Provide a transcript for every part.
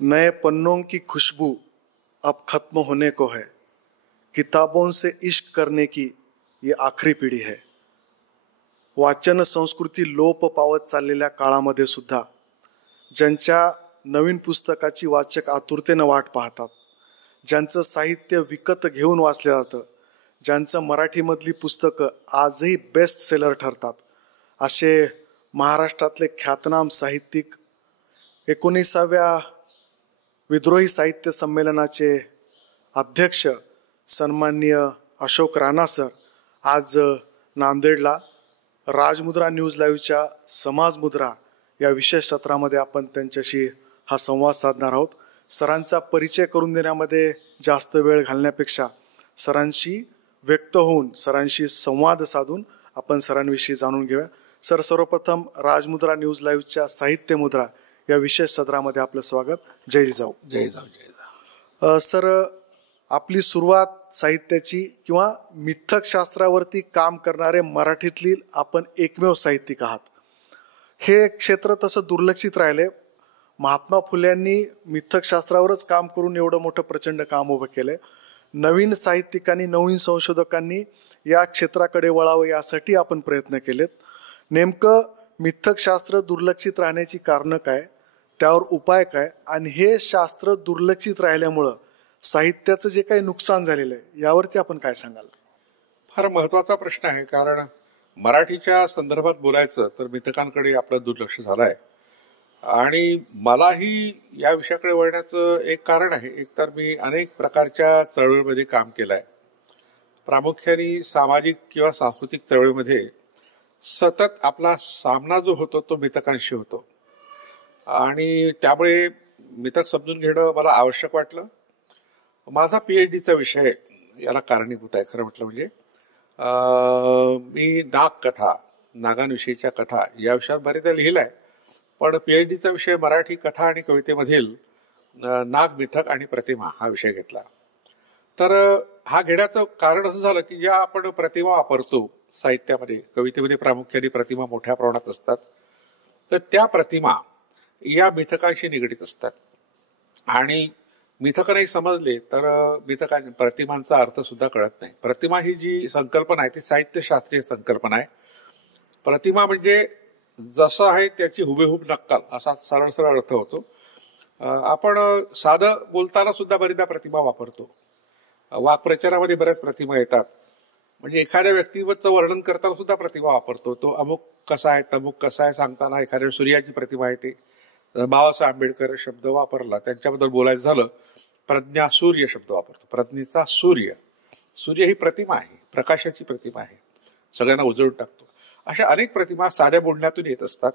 नए पन्नों की खुशबू अब खत्म होने को है, किताबों से इश्क करने की ये आखरी पिढी है. वाचन संस्कृती लोप पावत चाललेल्या काळामध्ये सुद्धा ज्यांच्या नवीन पुस्तकाची वाचक आतुरतेनं वाट पाहतात, ज्यांचं साहित्य विकत घेऊन वाचलं जातं, ज्यांचं मराठीमधली पुस्तकं आजही बेस्ट सेलर ठरतात, असे महाराष्ट्रातले ख्यातनाम साहित्यिक 19व्या विद्रोही साहित्य संमेलनाचे अध्यक्ष सन्माननीय अशोक राणा सर आज नांदेडला राजमुद्रा न्यूज लाईव्हच्या समाजमुद्रा या विशेष सत्रामध्ये आपण त्यांच्याशी हा संवाद साधणार आहोत. सरांचा परिचय करून देण्यामध्ये जास्त वेळ घालण्यापेक्षा सरांशी व्यक्त होऊन सरांशी संवाद साधून आपण सरांविषयी जाणून घेऊया. सर, सर्वप्रथम राजमुद्रा न्यूज लाईव्हच्या साहित्य मुद्रा या विशेष सत्रामध्ये आपलं स्वागत. जय जिजाऊ. जय जिजाऊ. जय जिजाऊ. सर, आपली सुरुवात साहित्याची किंवा मिथक शास्त्रावरती काम करणारे मराठीतली आपण एकमेव साहित्यिक आहात. हे क्षेत्र तसं दुर्लक्षित राहिले. महात्मा फुल्यांनी मिथक शास्त्रावरच काम करून एवढं मोठं प्रचंड काम उभं केलंय. नवीन साहित्यिकांनी, नवीन संशोधकांनी या क्षेत्राकडे वळावं यासाठी आपण प्रयत्न केलेत. नेमकं मिथक शास्त्र दुर्लक्षित राहण्याची कारणं काय, त्यावर उपाय काय, आणि हे शास्त्र दुर्लक्षित राहिल्यामुळं साहित्याचं जे काही नुकसान झालेलं आहे यावरती आपण काय सांगाल? फार महत्वाचा प्रश्न आहे, कारण मराठीच्या संदर्भात बोलायचं तर मिथकांकडे आपलं दुर्लक्ष झालं आहे. आणि मलाही या विषयाकडे वळण्याचं एक कारण आहे. एक तर मी अनेक प्रकारच्या चळवळीमध्ये काम केलं आहे. प्रामुख्याने सामाजिक किंवा सांस्कृतिक चळवळीमध्ये सतत आपला सामना जो होतो तो मिथकांशी होतो, आणि त्यामुळे मिथक समजून घेणं मला आवश्यक वाटलं. माझा PhDचा विषय याला कारणीभूत आहे. खरं म्हटलं म्हणजे मी नागकथा, नागांविषयीच्या कथा या विषयावर बरेचदा लिहिलं आहे, पण PhDचा विषय मराठी कथा आणि कवितेमधील नाग, मिथक आणि प्रतिमा हा विषय घेतला. तर हा घेण्याचं कारण असं झालं की ज्या आपण प्रतिमा वापरतो साहित्यामध्ये, कवितेमध्ये प्रामुख्याने प्रतिमा मोठ्या प्रमाणात असतात, तर त्या प्रतिमा या मिथकांशी निगडीत असतात. आणि मिथक नाही समजले तर प्रतिमांचा अर्थ सुद्धा कळत नाही. प्रतिमा ही जी संकल्पना आहे ती साहित्यशास्त्रीय संकल्पना आहे. प्रतिमा म्हणजे जसं आहे त्याची हुबेहूब नक्कल असा सरळ सरळ अर्थ होतो. आपण साधं बोलताना सुद्धा बरीचदा प्रतिमा वापरतो. वाक्प्रचारामध्ये बऱ्याच प्रतिमा येतात. म्हणजे एखाद्या व्यक्तीवरचं वर्णन करताना सुद्धा प्रतिमा वापरतो. तो अमुक कसा आहे, तमुक कसा आहे सांगताना एखाद्या सूर्याची प्रतिमा येते. बाबासाहेब आंबेडकर शब्द वापरला, त्यांच्याबद्दल बोलायचं झालं, प्रज्ञा सूर्य शब्द वापरतो. प्रज्ञेचा सूर्य, सूर्य ही प्रतिमा आहे, प्रकाशाची प्रतिमा आहे, सगळ्यांना उजळून टाकतो. अशा अनेक प्रतिमा साध्या बोलण्यातून येत असतात.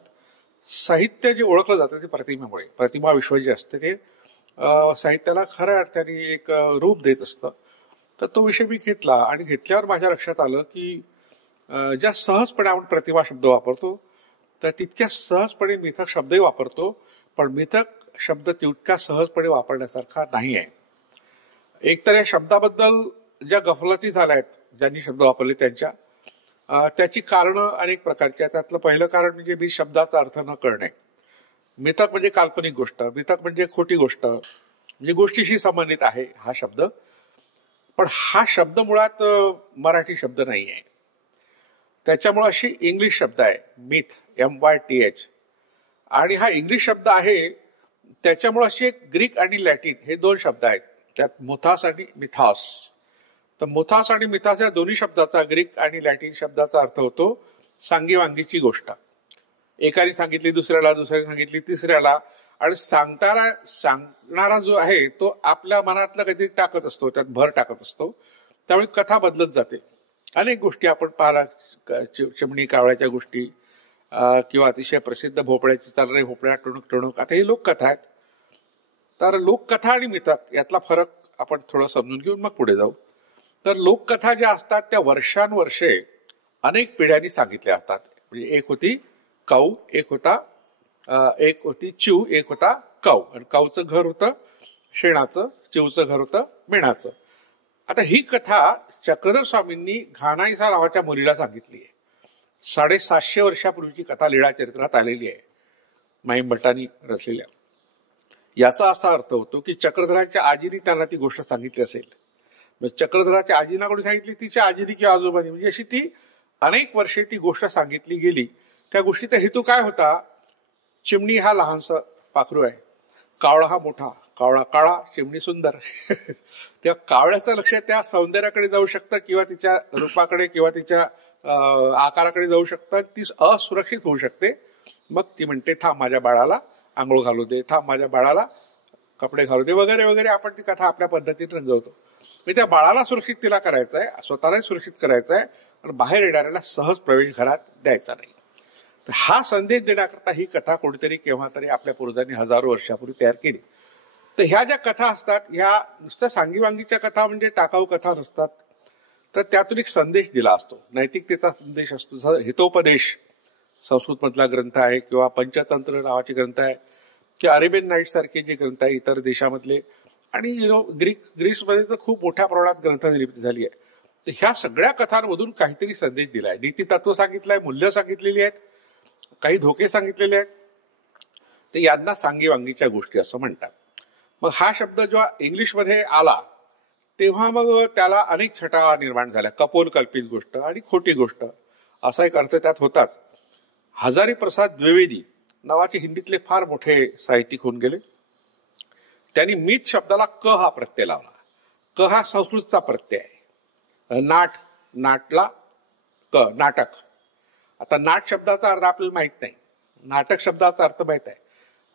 साहित्य जे ओळखलं जातं ते प्रतिमेमुळे. प्रतिमा विश्व जे असते ते साहित्याला खऱ्या अर्थाने एक रूप देत असतं. तर तो विषय मी घेतला, आणि घेतल्यावर माझ्या लक्षात आलं की ज्या सहजपणे आपण प्रतिमा शब्द वापरतो तर तितक्या सहजपणे मिथक शब्दही वापरतो, पण मिथक शब्द तितक्या सहजपणे वापरण्यासारखा नाही आहे. एकतर या शब्दाबद्दल ज्या गफलती झाल्या आहेत ज्यांनी शब्द वापरले त्याची कारणं अनेक प्रकारची आहेत. त्यातलं पहिलं कारण म्हणजे मी शब्दाचा अर्थ न करणे. मिथक म्हणजे काल्पनिक गोष्ट, मिथक म्हणजे खोटी गोष्ट, म्हणजे गोष्टीशी संबंधित आहे हा शब्द. पण हा शब्द मुळात मराठी शब्द नाही आहे. त्याच्यामुळे अशी इंग्लिश शब्द आहे मिथ, MYTH, आणि हा इंग्लिश शब्द आहे त्याच्यामुळे अशी एक ग्रीक आणि लॅटिन हे दोन शब्द आहेत. त्यात मुथास आणि मिथास. तर मुथास आणि मिथास या दोन्ही शब्दाचा, ग्रीक आणि लॅटिन शब्दाचा अर्थ होतो सांगीवांगीची गोष्ट. एकाने सांगितली दुसऱ्याला, दुसऱ्याने सांगितली तिसऱ्याला, आणि सांगणारा जो आहे तो आपल्या मनातलं काहीतरी टाकत असतो, त्यात भर टाकत असतो. त्यामुळे कथा बदलत जाते. अनेक गोष्टी आपण पाहिला, चिमणी कावळ्याच्या गोष्टी, किंवा अतिशय प्रसिद्ध भोपळ्याची चालणारी भोपळ्या टुणूक टुणूक, आता ही लोककथा आहेत. तर लोककथा आणि मिथक यातला फरक आपण थोडं समजून घेऊन मग पुढे जाऊ. तर लोककथा ज्या असतात त्या वर्षानुवर्षे अनेक पिढ्यांनी सांगितल्या असतात. म्हणजे एक होती कौ, एक होती चिव, एक होता कौ. आणि कौचं घर होतं शेणाचं, चिवचं घर होतं मेणाचं. आता ही कथा चक्रधर स्वामींनी घानाईसा नावाच्या मुलीला सांगितली आहे. 750 वर्षापूर्वीची कथा लीळा चरित्रात आलेली आहे, माईम भट्टांनी रचलेल्या. याचा असा अर्थ होतो की चक्रधराच्या आजीने त्यांना ती गोष्ट सांगितली असेल, चक्रधराच्या आजीना कोणी सांगितली, तिच्या आजीने किंवा आजोबांनी, म्हणजे अशी ती अनेक वर्षे ती गोष्ट सांगितली गेली. त्या गोष्टीचा हेतू काय होता? चिमणी हा लहानसा पाखरू आहे, कावळा हा मोठा, कावळा काळा, चिमणी सुंदर. त्या कावळ्याचं लक्ष त्या सौंदर्याकडे जाऊ शकतं किंवा तिच्या रूपाकडे किंवा तिच्या आकाराकडे जाऊ शकतं, ती असुरक्षित होऊ शकते. मग ती म्हणते थांब माझ्या बाळाला आंघोळ घालू दे, थांब माझ्या बाळाला कपडे घालू दे, वगैरे वगैरे. आपण ती कथा आपल्या पद्धतीने रंगवतो. म्हणजे त्या बाळाला सुरक्षित तिला करायचं आहे, स्वतःलाही सुरक्षित करायचं आहे, आणि बाहेर येणाऱ्याला सहज प्रवेश घरात द्यायचा नाही. तर हा संदेश देण्याकरता ही कथा कोणीतरी केव्हा तरी आपल्या पूर्वजांनी हजारो वर्षापूर्वी तयार केली. तर ह्या ज्या कथा असतात, ह्या नुसत्या सांगीवांगीच्या कथा म्हणजे टाकाऊ कथा नसतात, तर त्यातून एक संदेश दिला असतो, नैतिकतेचा संदेश असतो. हितोपदेश संस्कृतमधला ग्रंथ आहे, किंवा पंचतंत्र नावाचे ग्रंथ आहे, की अरेबियन नाईट सारखे जे ग्रंथ आहे इतर देशामधले, आणि ग्रीसमध्ये तर खूप मोठ्या प्रमाणात ग्रंथनिर्मिती झाली आहे. तर ह्या सगळ्या कथांमधून काहीतरी संदेश दिलाय, नीतितत्व सांगितलंय, मूल्य सांगितलेली आहेत, काही धोके सांगितलेले आहेत. तर यांना सांगीवांगीच्या गोष्टी असं म्हणतात. मग हा शब्द जेव्हा इंग्लिशमध्ये आला तेव्हा मग त्याला अनेक छटा निर्माण झाल्या. कपोल कल्पित गोष्ट आणि खोटी गोष्ट असा एक अर्थ त्यात होताच. हजारी प्रसाद द्विवेदी नावाचे हिंदीतले फार मोठे साहित्यिक होऊन गेले. त्यांनी मीत शब्दाला क हा प्रत्यय लावला. क हा संस्कृतचा प्रत्यय आहे. नाट, नाटला क, नाटक. आता नाट शब्दाचा अर्थ आपल्याला माहित नाही, नाटक शब्दाचा अर्थ माहित आहे,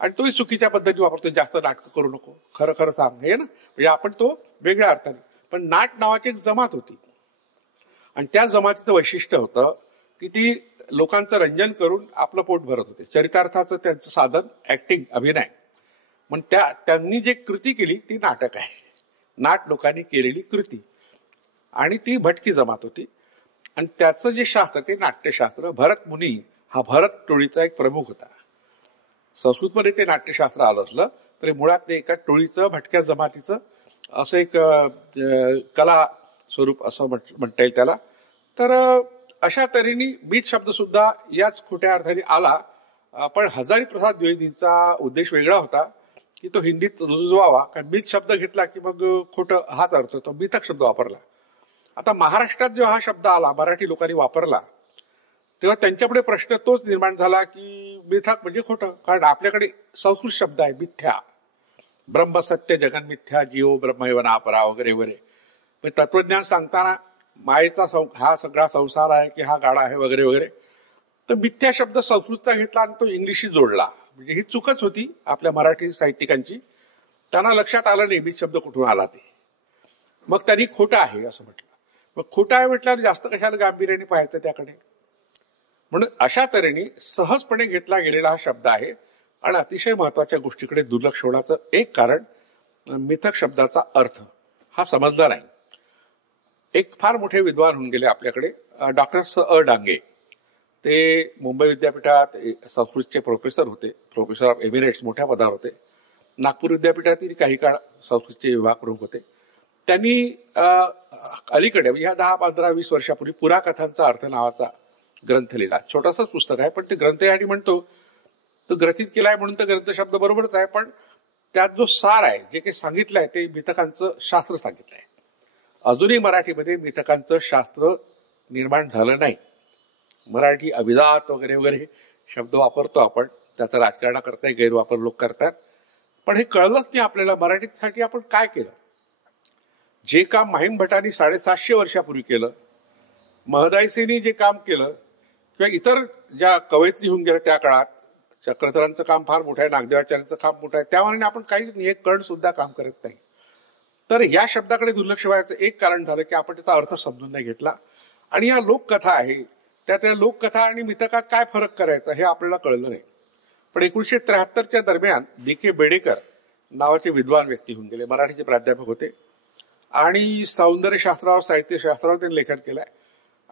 आणि तोही चुकीच्या पद्धती वापरतो. जास्त नाटकं करू नको, खरं खरं सांग, हे ना, म्हणजे आपण तो वेगळ्या अर्थाने. पण नाट नावाची एक जमात होती, आणि त्या जमातीचं वैशिष्ट्य होतं की ती लोकांचं रंजन करून आपलं पोट भरत होते. चरितार्थाचं त्यांचं साधन ऍक्टिंग, अभिनय. पण त्यांनी जे कृती केली ती नाटक आहे. नाट लोकांनी केलेली कृती, आणि ती भटकी जमात होती. आणि त्याचं जे शास्त्र ते नाट्यशास्त्र. भरत मुनी हा भरत टोळीचा एक प्रमुख होता. संस्कृतमध्ये ते नाट्यशास्त्र आलं असलं तरी मुळात ते एका टोळीचं, भटक्या जमातीचं असं एक कला स्वरूप असं म्हणता येईल त्याला. तर अशा तऱ्हेने बीज शब्द सुद्धा याच खोट्या अर्थाने आला. पण हजारी प्रसाद द्विवेदींचा उद्देश वेगळा होता की तो हिंदीत रुजवावा. कारण बीज शब्द घेतला की मग खोटं हाच अर्थ, तो मिथक शब्द वापरला. आता महाराष्ट्रात जेव्हा हा शब्द आला, मराठी लोकांनी वापरला, तेव्हा त्यांच्यापुढे प्रश्न तोच निर्माण झाला की मिथक म्हणजे खोटं. कारण आपल्याकडे संस्कृत शब्द आहे मिथ्या, ब्रह्म सत्य जगन मिथ्या, जीव ब्रह्मैव नापरा वगैरे वगैरे. तत्वज्ञान सांगताना मायेचा हा सगळा संसार आहे की हा गाडा आहे वगैरे वगैरे. तर मिथ्या शब्द संस्कृतचा घेतला आणि तो इंग्लिशशी जोडला. म्हणजे ही चूकच होती आपल्या मराठी साहित्यिकांची. त्यांना लक्षात आलं नाही बीज शब्द कुठून आला ते. मग त्यांनी खोटं आहे असं म्हटलं. मग खोटं आहे म्हटल्यावर जास्त कशाला गांभीर्याने पाहायचं त्याकडे. म्हणून अशा तऱ्हेने सहजपणे घेतला गेलेला हा शब्द आहे. आणि अतिशय महत्वाच्या गोष्टीकडे दुर्लक्ष होण्याचं एक कारण मिथक शब्दाचा अर्थ हा समजला नाही. एक फार मोठे विद्वान होऊन गेले आपल्याकडे, डॉक्टर स.अ. डांगे. ते मुंबई विद्यापीठात संस्कृतचे प्रोफेसर होते, प्रोफेसर ऑफ एमिरेट्स, मोठ्या पदावर होते. नागपूर विद्यापीठातील काही काळ संस्कृतचे विभाग प्रमुख होते. त्यांनी अलीकडे ह्या 10-15-20 वर्षापूर्वी पुराकथांचा अर्थ नावाचा ग्रंथ लिहिला. छोटासाच पुस्तक आहे, पण ते ग्रंथ यासाठी म्हणतो तो ग्रथित केलाय म्हणून तर ग्रंथ शब्द बरोबरच आहे, पण त्यात जो सार आहे, जे काही सांगितलंय ते मिथकांचं शास्त्र सांगितलंय. अजूनही मराठीमध्ये मिथकांचं शास्त्र निर्माण झालं नाही. मराठी अभिजात वगैरे वगैरे शब्द वापरतो आपण, त्याचा राजकारणाकरता गैरवापर लोक करतात. पण हे कळलंच नाही आपल्याला मराठीसाठी आपण काय केलं. जे काम माहीम भटांनी 750 वर्षापूर्वी केलं, महदायसींनी जे काम केलं, किंवा इतर ज्या कवयित्री होऊन गेल्या त्या काळात, चक्रधरांचं काम फार मोठं आहे, नागदेवाचार्यांचं काम मोठं आहे, त्यामुळे आपण काही एक कण सुद्धा काम करत नाही. तर या शब्दाकडे दुर्लक्ष व्हायचं एक कारण झालं की आपण त्याचा अर्थ समजून नाही घेतला. आणि या लोककथा आहे त्या लोककथा आणि मिथकात काय फरक करायचा हे आपल्याला कळलं नाही. पण 1973च्या दरम्यान D.K. बेडेकर नावाचे विद्वान व्यक्ती होऊन गेले, मराठीचे प्राध्यापक होते, आणि सौंदर्यशास्त्रावर, साहित्यशास्त्रावर त्यांनी लेखन केलंय.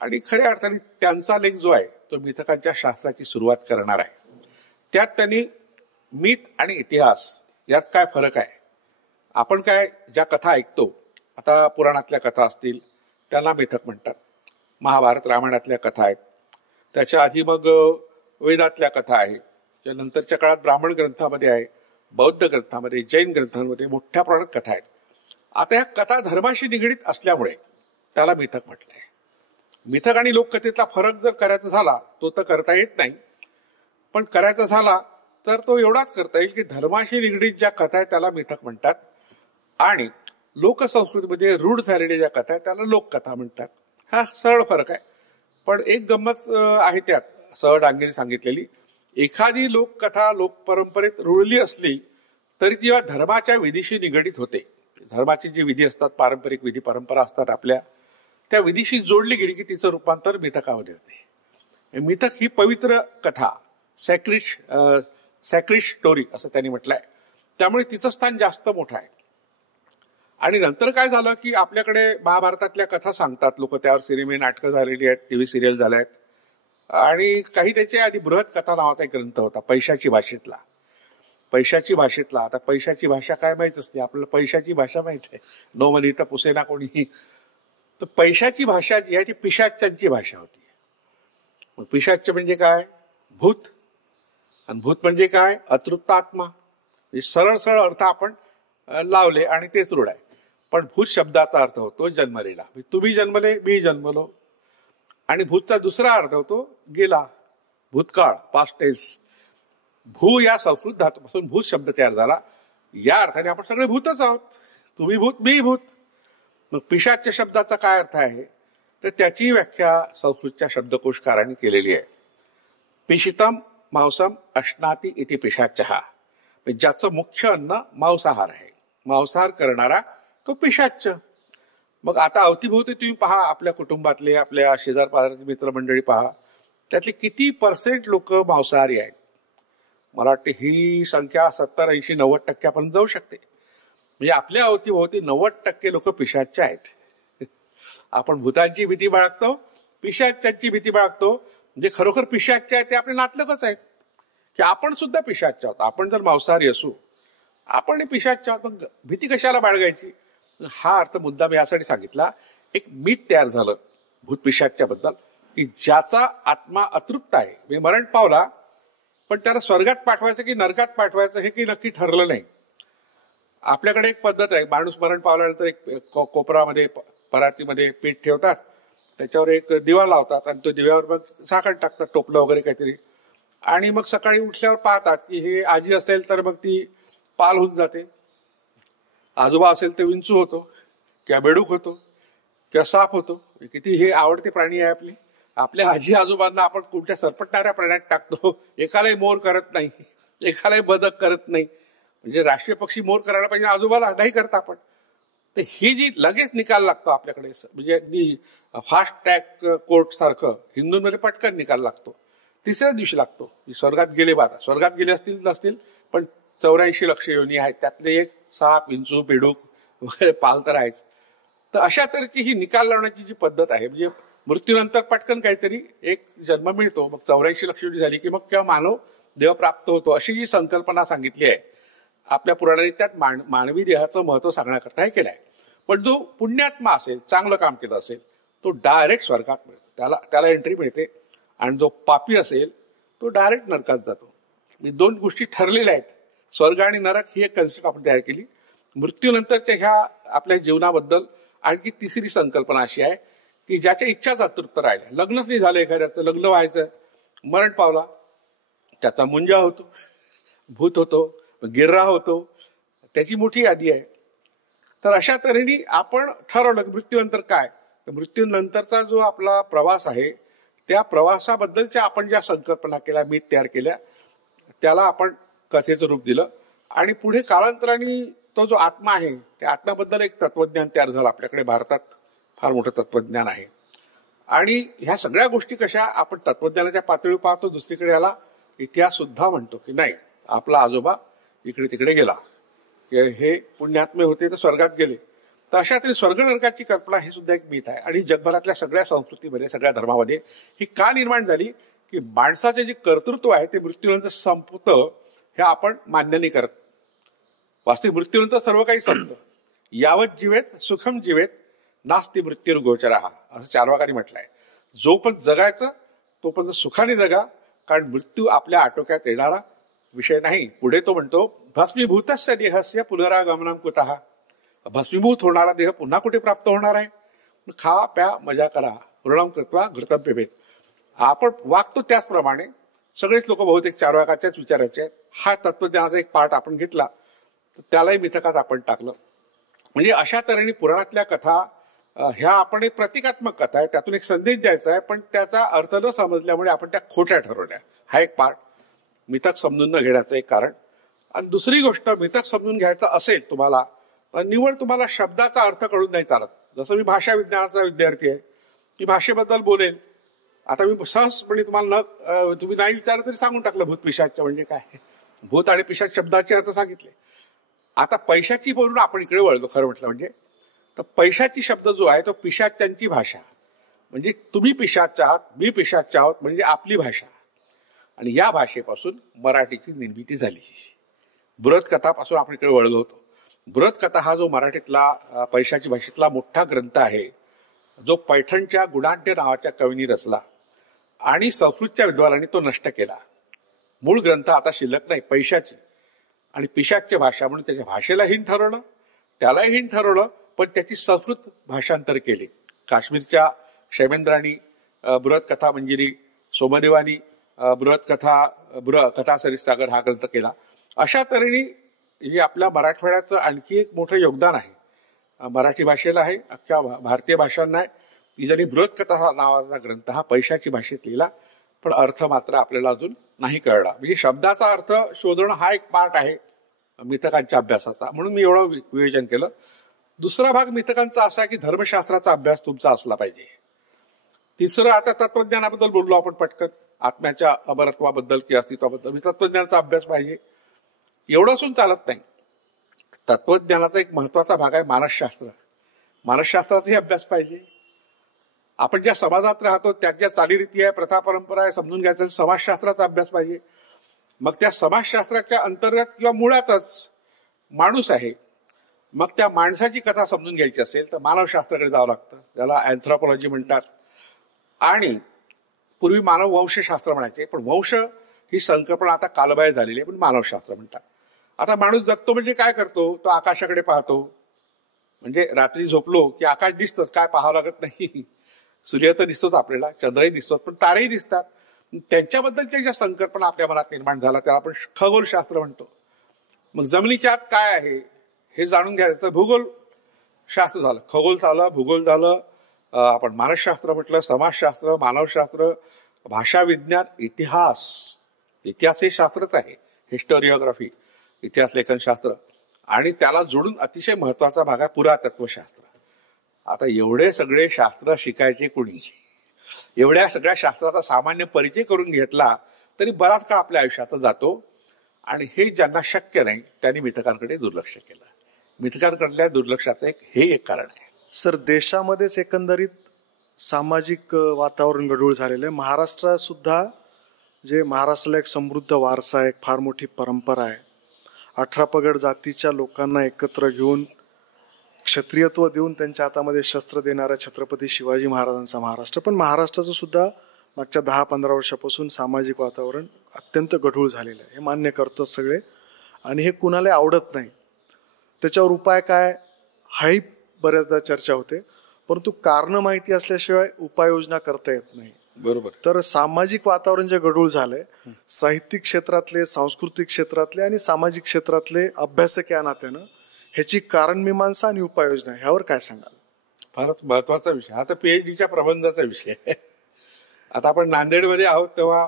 आणि खऱ्या अर्थाने त्यांचा लेख जो आहे तो मिथकांच्या शास्त्राची सुरुवात करणार आहे. त्यात त्यांनी मिथ आणि इतिहास यात काय फरक आहे, आपण काय ज्या कथा ऐकतो, आता पुराणातल्या कथा असतील त्यांना मिथक म्हणतात, महाभारत रामायणातल्या कथा आहेत, त्याच्या आधी मग वेदातल्या कथा आहे, नंतरच्या काळात ब्राह्मण ग्रंथामध्ये आहे, बौद्ध ग्रंथामध्ये, जैन ग्रंथांमध्ये मोठ्या प्रमाणात कथा आहेत. आता ह्या कथा धर्माशी निगडीत असल्यामुळे त्याला मिथक म्हटलंय. मिथक आणि लोककथेतला फरक जर करायचा झाला तो तर करता येत नाही, पण करायचा झाला तर तो एवढाच करता येईल की धर्माशी निगडीत ज्या कथा आहेत त्याला मिथक म्हणतात आणि लोकसंस्कृतीमध्ये रूढ झालेल्या ज्या कथा आहेत त्याला लोककथा म्हणतात. हा सरळ फरक आहे. पण एक गंमत आहे त्यात सहडांगेने सांगितलेली, एखादी लोककथा लोकपरंपरेत रुळली असली तरी ती धर्माच्या विधीशी निगडीत होते. धर्माचे जे विधी असतात, पारंपरिक विधी परंपरा असतात आपल्या, त्या विधीशी जोडली गेली की तिचं रूपांतर मिथकामध्ये होते. मिथक ही पवित्र कथा, सॅक्रिड स्टोरी असं त्यांनी म्हटलंय. त्यामुळे तिचं स्थान जास्त मोठं आहे. आणि नंतर काय झालं की आपल्याकडे महाभारतातल्या कथा सांगतात लोक, त्यावर सिनेमे नाटकं झालेली आहेत, टीव्ही सिरियल झाल्या आहेत. आणि काही त्याच्या आधी बृहत कथा नावाचा एक ग्रंथ होता पैशाची भाषेतला. आता पैशाची भाषा काय माहित असते आपल्याला, पैशाची भाषा माहित आहे, नो मनी तर पुसेना कोणी. तर पैशाची भाषा जी आहे ती पिशाच्यांची भाषा होती. मग पिशाच्य म्हणजे काय? भूत. आणि भूत म्हणजे काय? अतृप्त आत्मा. सरळ सरळ अर्थ आपण लावले आणि तेच रूढ आहे. पण भूत शब्दाचा अर्थ होतो जन्मलेला. तुम्ही जन्मले, मी जन्मलो. आणि भूतचा दुसरा अर्थ होतो गेला, भूतकाळ, पास्ट टेन्स. भू या संस्कृत धातूपासून भूत शब्द तयार झाला. या अर्थाने आपण सगळे भूतच आहोत. तुम्ही भूत, मी भूत. मग पिशाच्य शब्दाचा काय अर्थ आहे तर त्याची व्याख्या संस्कृतच्या शब्दकोशकारांनी केलेली आहे. पिशितम मांसम अश्नाती इति पिशाच्यः. ज्याचं मुख्य अन्न मांसाहार आहे, मांसाहार करणारा तो पिशाच्य. मग आता अवतीभोवती तुम्ही पहा, आपल्या कुटुंबातले, आपल्या शेजार पाजाराचे मित्रमंडळी पहा, त्यातले किती % लोक मांसाहारी आहेत. मला वाटते ही संख्या 70, 80, 90% जाऊ शकते. म्हणजे आपल्या अवतीभोवती 90% लोक पिशाच्य आहेत. आपण भूतांची भीती बाळगतो, पिशाच्यांची भीती बाळगतो. म्हणजे खरोखर पिशाच्य आहे ते आपले नातलगच आहेत की आपण सुद्धा पिशाच्य आहोत. आपण जर मांसाहारी असू, आपण पिशाच्य आहोत, मग भीती कशाला बाळगायची? हा अर्थ मुद्दाम यासाठी सांगितला. एक मिथ तयार झालं भूत पिशाच्याबद्दल की ज्याचा आत्मा अतृप्त आहे, म्हणजे मरण पावला, पण त्याला स्वर्गात पाठवायचं की नरकात पाठवायचं हे की नक्की ठरलं नाही. आपल्याकडे एक पद्धत आहे, माणूस मरण पावल्यानंतर एक कोपरामध्ये परातीमध्ये पीठ ठेवतात, त्याच्यावर एक दिवा लावतात आणि तो दिव्यावर मग झाकण टाकतात, टोपलं वगैरे काहीतरी. आणि मग सकाळी उठल्यावर पाहतात की हे आजी असेल तर मग ती पाल होऊन जाते, आजोबा असेल तर विंचू होतो किंवा बेडूक होतो किंवा साप होतो. किती हे आवडते प्राणी आहे आपले. आपल्या आजी आजोबांना आपण कोणत्या सरपटणाऱ्या प्राण्यात टाकतो. एकालाही मोर करत नाही, एकालाही बदक करत नाही. म्हणजे राष्ट्रीय पक्षी मोर करायला पाहिजे, आजोबाला नाही करत आपण. तर ही जी लगेच निकाल लागतो आपल्याकडे, म्हणजे अगदी फास्ट ट्रॅक कोर्ट सारखं हिंदूंमध्ये पटकन निकाल लागतो. तिसऱ्या दिवशी लागतो. स्वर्गात गेले, 12 स्वर्गात गेले असतील नसतील, पण 84 लक्ष योनी आहेत, त्यातले एक साप, विंचू, बेडूक वगैरे पाल तर आहेच. तर अशा तऱ्हेची ही निकाल लावण्याची जी पद्धत आहे, म्हणजे मृत्यूनंतर पटकन काहीतरी एक जन्म मिळतो, मग 84 लक्ष योनी झाली की मग केव्हा मानव देह प्राप्त होतो, अशी जी संकल्पना सांगितली आहे आपल्या पुराणाने, त्यात मानवी देहाचं महत्व सांगण्याकरता हे केलं आहे. पण जो पुण्यात्मा असेल, चांगलं काम केलं असेल, तो डायरेक्ट स्वर्गात मिळतो, त्याला एंट्री मिळते. आणि जो पापी असेल तो डायरेक्ट नरकात जातो. मी 2 गोष्टी ठरलेल्या आहेत. स्वर्ग आणि नरक ही एक कन्सेप्ट आपण तयार केली. मृत्यूनंतरच्या ह्या आपल्या जीवनाबद्दल आणखी तिसरी संकल्पना अशी आहे की ज्याच्या इच्छाच अतृप्त राहिल्या, लग्नच नाही झालं, एखाद्याचं लग्न व्हायचं, मरण पावला, त्याचा मुंजा होतो, भूत होतो, गिर्रा होतो, त्याची मोठी यादी आहे. तर अशा तऱ्हेने आपण ठरवलं मृत्यूनंतर काय. तर मृत्यूनंतरचा जो आपला प्रवास आहे, त्या प्रवासाबद्दलच्या आपण ज्या संकल्पना केल्या, मीथ तयार केल्या, त्याला आपण कथेचं रूप दिलं. आणि पुढे कालांतराने तो जो आत्मा आहे, त्या आत्म्याबद्दल एक तत्वज्ञान तयार झालं. आपल्याकडे भारतात फार मोठं तत्वज्ञान आहे. आणि ह्या सगळ्या गोष्टी कशा आपण तत्वज्ञानाच्या पातळीवर पाहतो, दुसरीकडे याला इतिहास सुद्धा म्हणतो की नाही, आपला आजोबा इकडे तिकडे गेला, हे पुण्यात्मे होते तर स्वर्गात गेले. तर अशा तरी स्वर्ग नरकाची कल्पना ही सुद्धा एक मीथ आहे. आणि जगभरातल्या सगळ्या संस्कृतीमध्ये, सगळ्या धर्मामध्ये ही का निर्माण झाली की माणसाचे जे कर्तृत्व आहे ते मृत्यूनंतर संपतं, हे आपण मान्य नाही करत. वास्तविक मृत्यूनंतर सर्व काही संपतं. यावत जीवेत सुखम जीवेत नास्ति मृत्युर्गोचरः असं चार्वाकांनी म्हटलंय. जोपर्यंत जगायचं तोपर्यंत सुखाने जगा, कारण मृत्यू आपल्या आटोक्यात येणारा विषय नाही. पुढे तो म्हणतो भस्मीभूतस्य देहस्य पुनरागमनम कुतः. भस्मीभूत होणारा देह पुन्हा कुठे प्राप्त होणार आहे. खा प्या मजा करा ऋणम कृत्वा घृतम पिबेत. आपण वागतो त्याचप्रमाणे सगळेच लोक बहुतेक चार्वाकाच्याच विचाराचे आहेत. हा तत्वज्ञानाचा एक पार्ट आपण घेतला तर त्यालाही मिथकात आपण टाकलं. म्हणजे अशा तऱ्हेने पुराणातल्या कथा ह्या आपण एक प्रतिकात्मक कथा आहे, त्यातून एक संदेश द्यायचा आहे, पण त्याचा अर्थ न समजल्यामुळे आपण त्या खोट्या ठरवल्या. हा एक पार्ट मिथक समजून न घेण्याचं एक कारण. आणि दुसरी गोष्ट, मिथक समजून घ्यायचं असेल तुम्हाला, निवड तुम्हाला शब्दाचा अर्थ कळून नाही चालत. जसं मी भाषा विज्ञानाचा विद्यार्थी आहे, मी भाषेबद्दल बोलेल. आता मी सहजपणे तुम्हाला तुम्ही नाही विचारलं तरी सांगून टाकलं भूत पिशाच म्हणजे काय. भूत आणि पिशाच शब्दाचे अर्थ सांगितले. आता पैशाची बोलून आपण इकडे वळलो खरं म्हटलं म्हणजे. तर पैशाची शब्द जो आहे तो पिशाच्यांची भाषा, म्हणजे तुम्ही पिशाच आहात, मी पिशाच आहोत, म्हणजे आपली भाषा. आणि या भाषेपासून मराठीची निर्मिती झाली. बृहत्कथापासून आपण इकडे वळलो होतो. बृहत्कथा हा जो मराठीतला पैशाची भाषेतला मोठा ग्रंथ आहे, जो पैठणच्या गुणाढ्य नावाच्या कवीने रचला आणि संस्कृतच्या विद्वानांनी तो नष्ट केला. मूळ ग्रंथ आता शिल्लक नाही, पैशाची आणि पिशाच्य भाषा म्हणून त्याच्या भाषेला हीन ठरवलं, त्यालाही हीन ठरवलं, पण त्याची संस्कृत भाषांतर केली. काश्मीरच्या क्षेमेंद्रांनी बृहत्कथा मंजिरी, सोमदेवानी कथा सरितसागर हा ग्रंथ केला. अशा तऱ्हेने हे आपल्या मराठवाड्याचं आणखी एक मोठं योगदान आहे. मराठी भाषेला आहे, अख्ख्या भारतीय भाषांना आहे. की ज्यांनी बृहत्कथा नावाचा ग्रंथ हा पैशाची भाषेत लिहिला, पण अर्थ मात्र आपल्याला अजून नाही कळला. म्हणजे शब्दाचा अर्थ शोधणं हा एक पार्ट आहे मिथकांच्या अभ्यासाचा, म्हणून मी एवढं विवेचन केलं. दुसरा भाग मिथकांचा असा की धर्मशास्त्राचा अभ्यास तुमचा असला पाहिजे. तिसरं, आता तत्वज्ञानाबद्दल बोललो आपण पटकन, आत्म्याच्या अमरत्वाबद्दल की अस्तित्वाबद्दल. मी तत्वज्ञानाचा अभ्यास पाहिजे एवढं असून चालत नाही. तत्वज्ञानाचा एक महत्वाचा भाग आहे मानसशास्त्र. मानसशास्त्राचाही अभ्यास पाहिजे. आपण ज्या समाजात राहतो त्यात ज्या चालीरीती आहे, प्रथा परंपरा आहे, समजून घ्यायचं. समाजशास्त्राचा अभ्यास पाहिजे. मग त्या समाजशास्त्राच्या अंतर्गत किंवा मुळातच माणूस आहे, मग त्या माणसाची कथा समजून घ्यायची असेल तर मानवशास्त्राकडे जावं लागतं, त्याला अँथ्रोपॉलॉजी म्हणतात. आणि पूर्वी मानव वंशशास्त्र म्हणायचे, पण वंश ही संकल्पना आता कालबाह्य झालेली आहे, पण मानवशास्त्र म्हणतात. आता माणूस जगतो म्हणजे काय करतो, तो आकाशाकडे पाहतो. म्हणजे रात्री झोपलो की आकाश दिसतंच, काय पाहावं लागत नाही. सूर्य तर दिसतोच आपल्याला, चंद्रही दिसतोच, पण तारेही दिसतात. त्यांच्याबद्दलच्या ज्या संकल्पना आपल्या मनात निर्माण झाला त्याला आपण खगोलशास्त्र म्हणतो. मग जमिनीच्या आत काय आहे हे जाणून घ्यायचं तर भूगोल शास्त्र झालं. खगोल झालं, भूगोल झालं, आपण मानसशास्त्र म्हटलं, समाजशास्त्र, मानवशास्त्र, भाषा विज्ञान, इतिहास. इतिहास हे शास्त्रच आहे, हिस्टोरिओग्राफी, इतिहास लेखनशास्त्र. आणि त्याला जोडून अतिशय महत्वाचा भाग आहे पुरातत्वशास्त्र. आता एवढे सगळे शास्त्र शिकायचे कुणी, एवढ्या सगळ्या शास्त्राचा सामान्य परिचय करून घेतला तरी बराच काळ आपल्या आयुष्याचा जातो. आणि हे ज्यांना शक्य नाही त्यांनी मिथकांकडे दुर्लक्ष केलं. मिथकांकडल्या दुर्लक्षाचं हे एक कारण आहे. सर, देशामध्येच एकंदरीत सामाजिक वातावरण गढूळ झालेलं आहे. महाराष्ट्रात सुद्धा जे महाराष्ट्राला एक समृद्ध वारसा आहे, एक फार मोठी परंपरा आहे. 18 पगड जातीच्या लोकांना एकत्र घेऊन क्षत्रियत्व देऊन त्यांच्या हातामध्ये शस्त्र देणाऱ्या छत्रपती शिवाजी महाराजांचा महाराष्ट्र. पण महाराष्ट्राचं सुद्धा मागच्या 10-15 वर्षापासून सामाजिक वातावरण अत्यंत गढूळ झालेलं आहे, हे मान्य करतात सगळे. आणि हे कुणाला आवडत नाही. त्याच्यावर उपाय काय हाही बऱ्याचदा चर्चा होते, परंतु कारणं माहिती असल्याशिवाय उपाययोजना करता येत नाही. बरोबर. तर सामाजिक वातावरण जे गढूळ झालंय, साहित्यिक क्षेत्रातले, सांस्कृतिक क्षेत्रातले आणि सामाजिक क्षेत्रातले अभ्यासक या नात्यानं ह्याची कारणमीमांसा आणि उपाययोजना ह्यावर काय सांगाल? फारच महत्वाचा विषय. आता PhDच्या प्रबंधाचा विषय. आता आपण नांदेडमध्ये आहोत, तेव्हा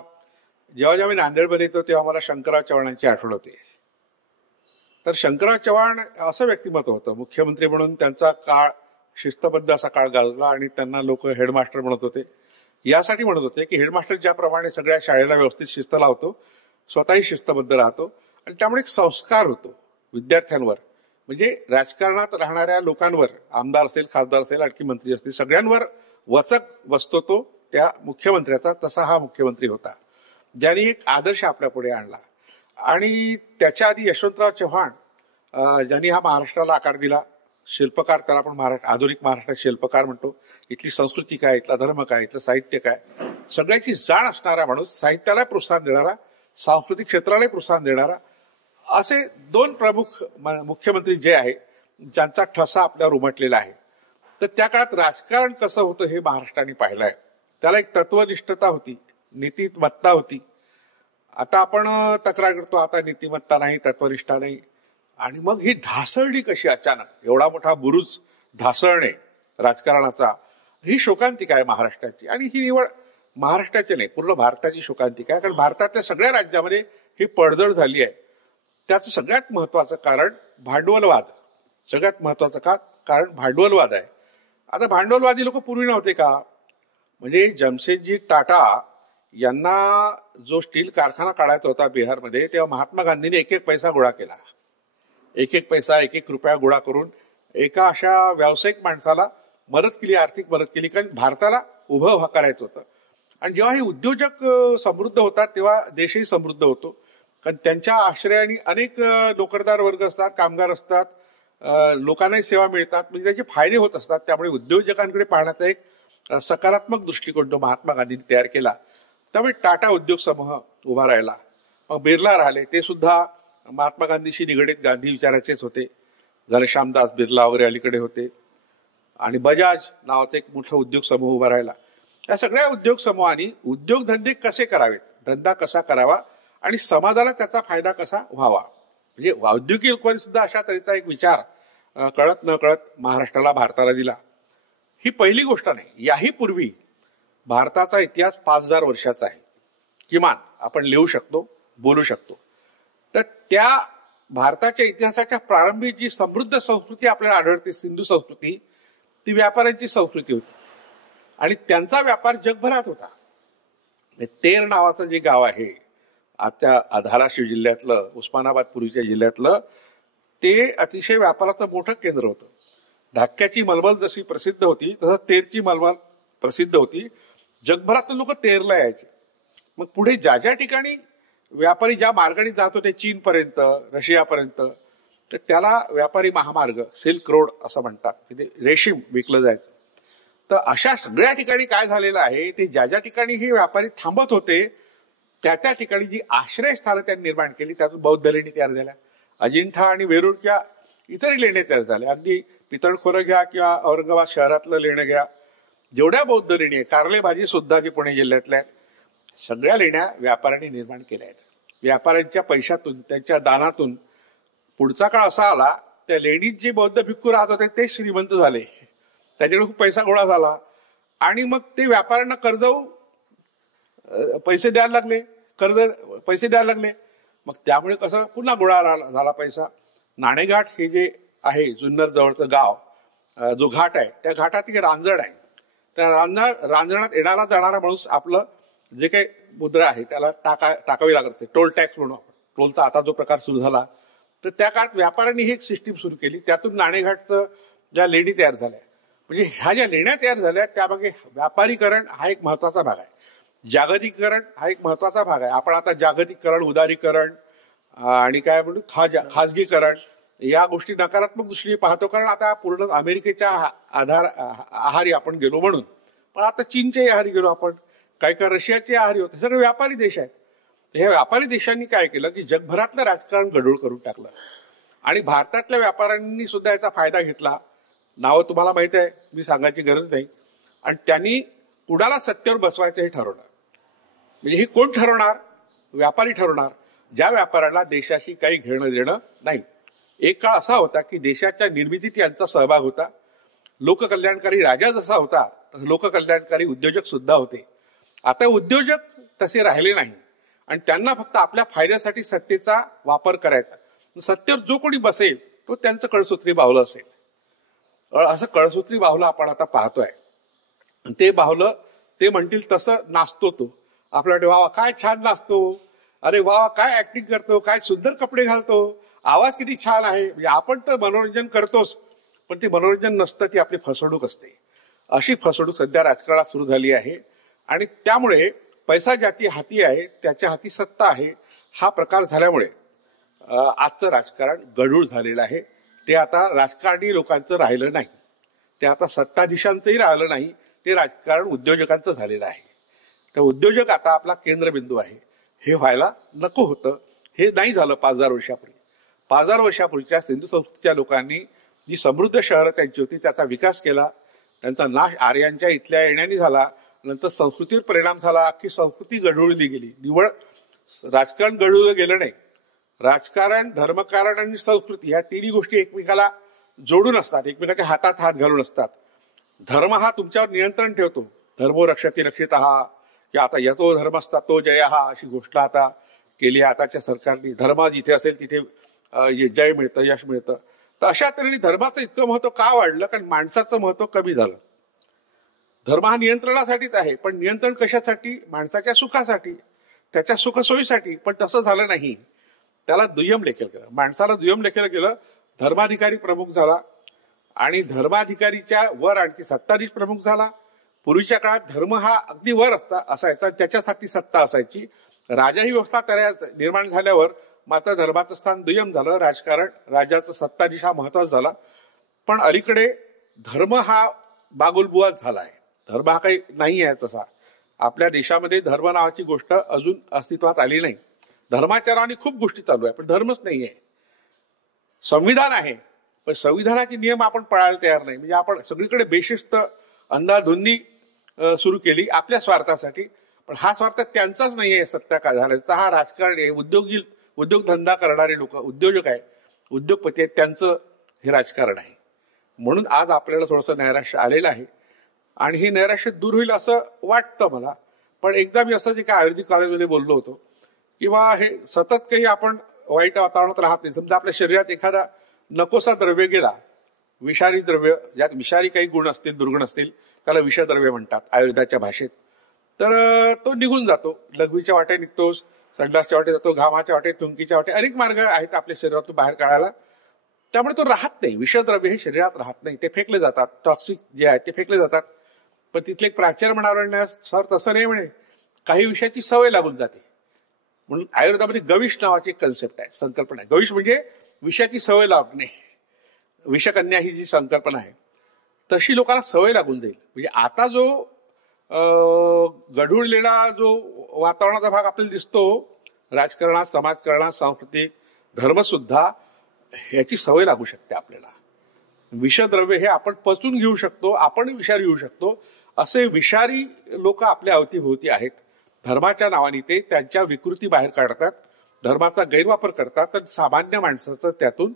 जेव्हा मी नांदेडमध्ये येतो तेव्हा मला शंकरराव चव्हाणांची आठवण होते. तर शंकरराव चव्हाण असं व्यक्तिमत्व होतं, मुख्यमंत्री म्हणून त्यांचा काळ शिस्तबद्ध असा काळ गाजला. आणि त्यांना लोक हेडमास्टर म्हणत होते. यासाठी म्हणत होते की हेडमास्टर ज्याप्रमाणे सगळ्या शाळेला व्यवस्थित शिस्त लावतो, स्वतःही शिस्तबद्ध राहतो, आणि त्यामुळे एक संस्कार होतो विद्यार्थ्यांवर. म्हणजे राजकारणात राहणाऱ्या लोकांवर, आमदार असेल, खासदार असेल, आणखी मंत्री असतील, सगळ्यांवर वचक बसतो तो त्या मुख्यमंत्र्याचा. तसा हा मुख्यमंत्री होता ज्यांनी एक आदर्श आपल्या पुढे आणला. आणि त्याच्या आधी यशवंतराव चव्हाण ज्यांनी हा महाराष्ट्राला आकार दिला, शिल्पकार, त्याला आपण आधुनिक महाराष्ट्रात शिल्पकार म्हणतो. इथली संस्कृती काय, इथला धर्म काय, इथलं साहित्य काय, सगळ्याची जाण असणारा माणूस, साहित्याला प्रोत्साहन देणारा सांस्कृतिक क्षेत्रालाही प्रोत्साहन देणारा, असे दोन प्रमुख मुख्यमंत्री जे आहे ज्यांचा ठसा आपल्यावर उमटलेला आहे. तर त्या काळात राजकारण कसं होतं हे महाराष्ट्राने पाहिलं आहे. त्याला एक तत्वनिष्ठता होती, नीतिमत्ता होती. आता आपण तक्रार करतो आता नीतिमत्ता नाही, तत्वनिष्ठा नाही. आणि मग ही ढासळली कशी अचानक, एवढा मोठा बुरुज ढासळणे राजकारणाचा, ही शोकांतिका आहे महाराष्ट्राची. आणि ही निवड महाराष्ट्राची नाही, पूर्ण भारताची शोकांतिका आहे. कारण भारतातल्या सगळ्या राज्यामध्ये ही पडझड झाली आहे. त्याचं सगळ्यात महत्वाचं कारण भांडवलवाद. सगळ्यात महत्वाचं कारण भांडवलवाद आहे. आता भांडवलवादी लोक पूर्वी नव्हते का? म्हणजे जमशेदजी टाटा यांना जो स्टील कारखाना काढायचा होता बिहारमध्ये, तेव्हा महात्मा गांधींनी एक एक पैसा गोळा केला. एक एक पैसा, एक एक रुपया गोळा करून एका अशा व्यावसायिक माणसाला मदत केली, आर्थिक मदत केली. कारण भारताला उभं करायचं होतं. आणि जेव्हा हे उद्योजक समृद्ध होतात तेव्हा देशही समृद्ध होतो. कारण त्यांच्या आश्रयाने अनेक नोकरदार वर्ग असतात, कामगार असतात, लोकांनाही सेवा मिळतात, म्हणजे त्याचे फायदे होत असतात. त्यामुळे उद्योजकांकडे पाहण्याचा एक सकारात्मक दृष्टिकोन तो महात्मा गांधींनी तयार केला. त्यामुळे टाटा उद्योग समूह उभा राहिला. मग बिर्ला राहिले, ते सुद्धा महात्मा गांधीशी निगडीत गांधी विचाराचेच होते. घनश्यामदास बिर्ला वगैरे अलीकडे होते. आणि बजाज नावाचा एक मोठा उद्योग समूह उभा राहिला. या सगळ्या उद्योग समूहांनी उद्योगधंदे कसे करावेत, धंदा कसा करावा आणि समाजाला त्याचा फायदा कसा व्हावा, म्हणजे औद्योगिक लोकांनी सुद्धा अशा तऱ्हेचा एक विचार कळत न कळत महाराष्ट्राला, भारताला दिला. ही पहिली गोष्ट नाही. याही पूर्वी भारताचा इतिहास 5000 वर्षाचा आहे किमान, आपण लिहू शकतो, बोलू शकतो. तर त्या भारताच्या इतिहासाच्या प्रारंभी जी समृद्ध संस्कृती आपल्याला आढळते, सिंधू संस्कृती, ती व्यापाऱ्यांची संस्कृती होती. आणि त्यांचा व्यापार जगभरात होता. तेर नावाचं जे गाव आहे आता धाराशिव जिल्ह्यातलं, उस्मानाबाद पूर्वीच्या जिल्ह्यातलं, ते अतिशय व्यापाराचं मोठं केंद्र होतं. ढाक्याची मलमल जशी प्रसिद्ध होती तसं तेरची मलमल प्रसिद्ध होती. जगभरातून लोक तेरला यायचे. मग पुढे ज्या ज्या ठिकाणी व्यापारी ज्या मार्गाने जात होते, चीनपर्यंत, रशियापर्यंत, तर त्याला व्यापारी महामार्ग, सिल्क रोड असं म्हणतात. तिथे रेशीम विकलं जायचं. तर अशा सगळ्या ठिकाणी काय झालेलं आहे, ते ज्या ज्या ठिकाणी हे व्यापारी थांबत होते त्या त्या ठिकाणी जी आश्रयस्थानं त्यांनी निर्माण केली, त्यातून बौद्ध लेणी तयार झाल्या. अजिंठा आणि वेरूळच्या इतरही लेण्या तयार झाल्या. अगदी पितळखोरं घ्या किंवा औरंगाबाद शहरातलं लेणं घ्या, जेवढ्या बौद्ध लेणी आहे, कारलेभाजी सुद्धा जी पुणे जिल्ह्यातल्या आहेत, सगळ्या लेण्या व्यापाऱ्यांनी निर्माण केल्या आहेत. व्यापाऱ्यांच्या पैशातून, त्यांच्या दानातून. पुढचा काळ असा आला, त्या लेणीत जे बौद्ध भिक्खू राहत होते ते श्रीमंत झाले, त्याच्याकडे खूप पैसा गोळा झाला. आणि मग ते व्यापाऱ्यांना पैसे द्यायला लागले. मग त्यामुळे कसं पुन्हा गोळा झाला पैसा. नाणेघाट हे जे आहे जुन्नर जवळचं गाव, जो घाट आहे, त्या घाटात एक रांजण आहे. त्या रांजणात येणारा जाणारा माणूस आपलं जे काही मुद्रा आहे त्याला टाकावी लागत असते. टोल टॅक्स म्हणून, टोलचा आता जो प्रकार सुरू झाला, तर त्या काळात व्यापाऱ्यांनी ही एक सिस्टीम सुरू केली. त्यातून नाणेघाटचं ज्या लेणी तयार झाल्या, म्हणजे ह्या ज्या लेण्या तयार झाल्या त्यामागे व्यापारीकरण हा एक महत्वाचा भाग आहे. जागतिकीकरण हा एक महत्वाचा भाग आहे. आपण आता जागतिकीकरण, उदारीकरण आणि काय म्हणतो खाजगीकरण या गोष्टी नकारात्मक दृष्टीने पाहतो, कारण आता पूर्ण अमेरिकेच्या आहारी आपण गेलो म्हणून. पण आता चीनच्या आहारी गेलो आपण, काही रशियाचे आहारी होते. सगळे व्यापारी देश आहेत. ह्या व्यापारी देशांनी काय केलं की जगभरातलं राजकारण गढूळ करून टाकलं. आणि भारतातल्या व्यापाऱ्यांनी सुद्धा याचा फायदा घेतला. नावं तुम्हाला माहित आहे, मी सांगायची गरज नाही. आणि त्यांनी कुणाला सत्तेवर बसवायचं हे ठरवलं. म्हणजे हे कोण ठरवणार? व्यापारी ठरवणार. ज्या व्यापाऱ्याला देशाशी काही घेणं देणं नाही. एक काळ असा होता की देशाच्या निर्मितीत यांचा सहभाग होता. लोककल्याणकारी राजा जसा होता लोककल्याणकारी उद्योजक सुद्धा होते. आता उद्योजक तसे राहिले नाही आणि त्यांना फक्त आपल्या फायद्यासाठी सत्तेचा वापर करायचा. सत्तेवर जो कोणी बसेल तो त्यांचं कळसूत्री बाहुलं असेल. असं कळसूत्री बाहुलं आपण आता पाहतोय. ते बाहुलं ते म्हणतील तसं नाचतो तो. आपल्याकडे वा काय छान नाचतो, अरे वा काय ऍक्टिंग करतो, काय सुंदर कपडे घालतो, आवाज किती छान आहे. म्हणजे आपण तर मनोरंजन करतोच, पण ते मनोरंजन नसतं, ती आपली फसवणूक असते. अशी फसवणूक सध्या राजकारणात सुरू झाली आहे. आणि त्यामुळे पैसा ज्याची हाती आहे त्याच्या हाती सत्ता आहे हा प्रकार झाल्यामुळे आजचं राजकारण गढूळ झालेलं आहे. ते आता राजकारणी लोकांचं राहिलं नाही, ते आता सत्ताधीशांचंही राहिलं नाही, ते राजकारण उद्योजकांचं झालेलं आहे. तर उद्योजक आता आपला केंद्रबिंदू आहे. हे व्हायला नको होतं. हे नाही झालं 5,000 वर्षापूर्वी. 5,000 वर्षापूर्वीच्या सिंधू संस्कृतीच्या लोकांनी जी समृद्ध शहरं त्यांची होती त्याचा विकास केला. त्यांचा नाश आर्यांच्या इथल्या येण्याने झाला. नंतर संस्कृतीवर परिणाम झाला. अख्खी संस्कृती गढूळली गेली. निव्वळ राजकारण गढूळलं गेलं नाही. राजकारण, धर्मकारण आणि संस्कृती ह्या तिन्ही गोष्टी एकमेकाला जोडून असतात, एकमेकाच्या हातात हात घालून असतात. धर्म हा तुमच्यावर नियंत्रण ठेवतो. धर्मो रक्षती रक्षितः, की आता यतो धर्मस्तातो जयः अशी घोषणा आता केली आहे आताच्या सरकारने. धर्म जिथे असेल तिथे जय मिळतं, यश मिळतं. तर अशा तऱ्हेने धर्माचं इतकं महत्व का वाढलं? कारण माणसाचं महत्व कमी झालं. धर्म हा नियंत्रणासाठीच आहे, पण नियंत्रण कशासाठी? माणसाच्या सुखासाठी, त्याच्या सुखसोयीसाठी. पण तसं झालं नाही. त्याला दुय्यम लेखलं गेलं. माणसाला दुय्यम लेखलं गेलं. धर्माधिकारी प्रमुख झाला आणि वर आणखी सत्ताधीश प्रमुख झाला. पूर्वीच्या काळात धर्म हा अगदी वर असायचा, त्याच्यासाठी सत्ता असायची. राजा ही व्यवस्था निर्माण झाल्यावर मात्र धर्माचं स्थान दुय्यम झालं. राजकारण, राजाचं सत्ताधीश हा महत्वाचा झाला. पण अलीकडे धर्म हा बागुलबुवाच झाला आहे. धर्म हा काही नाही आहे तसा. आपल्या देशामध्ये धर्म नावाची गोष्ट अजून अस्तित्वात आली नाही. धर्माच्या नावाने खूप गोष्टी चालू आहे, पण धर्मच नाही आहे. संविधान आहे, पण संविधानाचे नियम आपण पाळायला तयार नाही. म्हणजे आपण सगळीकडे बेशिस्त, अंधाधुंदी सुरू केली आपल्या स्वार्थासाठी. पण हा स्वार्थ त्यांचाच नाही आहे सत्ता घालायचा. हा राजकारण आहे. उद्योगधंदा करणारे लोक, उद्योजक आहे, उद्योगपती आहेत, त्यांचं हे राजकारण आहे. म्हणून आज आपल्याला थोडंसं नैराश्य आलेलं आहे आणि हे नैराश्य दूर होईल असं वाटतं मला. पण एकदा मी असंच एका आयुर्वेदिक कॉलेजमध्ये बोललो होतो, किंवा हे सतत काही आपण वाईट वातावरणात राहत नाही. समजा आपल्या शरीरात एखादा नकोसा द्रव्य गेला, विषारी द्रव्य, ज्यात विषारी काही गुण असतील, दुर्गुण असतील, त्याला विषद्रव्य म्हणतात आयुर्वेदाच्या भाषेत. तर तो निघून जातो. लघवीच्या वाटे निघतो, संडासच्या वाटे जातो, घामाच्या वाटे, थुंकीच्या वाटे, अनेक मार्ग आहेत आपल्या शरीरातून बाहेर काढायला. त्यामुळे तो राहत नाही. विषद्रव्य हे शरीरात राहत नाही, ते फेकले जातात. टॉक्सिक जे आहे ते फेकले जातात. पण तिथले एक प्राचार्य म्हणाले, सर तसं नाही म्हणे, काही विषयाची सवय लागून जाते. म्हणून आयुर्वेदामध्ये गविश नावाची कन्सेप्ट आहे, संकल्पना आहे. गविश म्हणजे विषयाची सवय लागणे. विषकन्या ही जी संकल्पना आहे तशी लोकांना सवय लागून जाईल. म्हणजे आता जो गढूळलेला जो वातावरणाचा भाग आपल्याला दिसतो, राजकारणात, समाजकारणात, सांस्कृतिक, धर्मसुद्धा, ह्याची सवय लागू शकते आपल्याला. विषद्रव्य हे आपण पचून घेऊ शकतो, आपण विषारी होऊ शकतो. असे विषारी लोक आपल्या अवतीभोवती आहेत. धर्माच्या नावाने ते त्यांच्या विकृती बाहेर काढतात, धर्माचा गैरवापर करतात, तर सामान्य माणसाचं त्यातून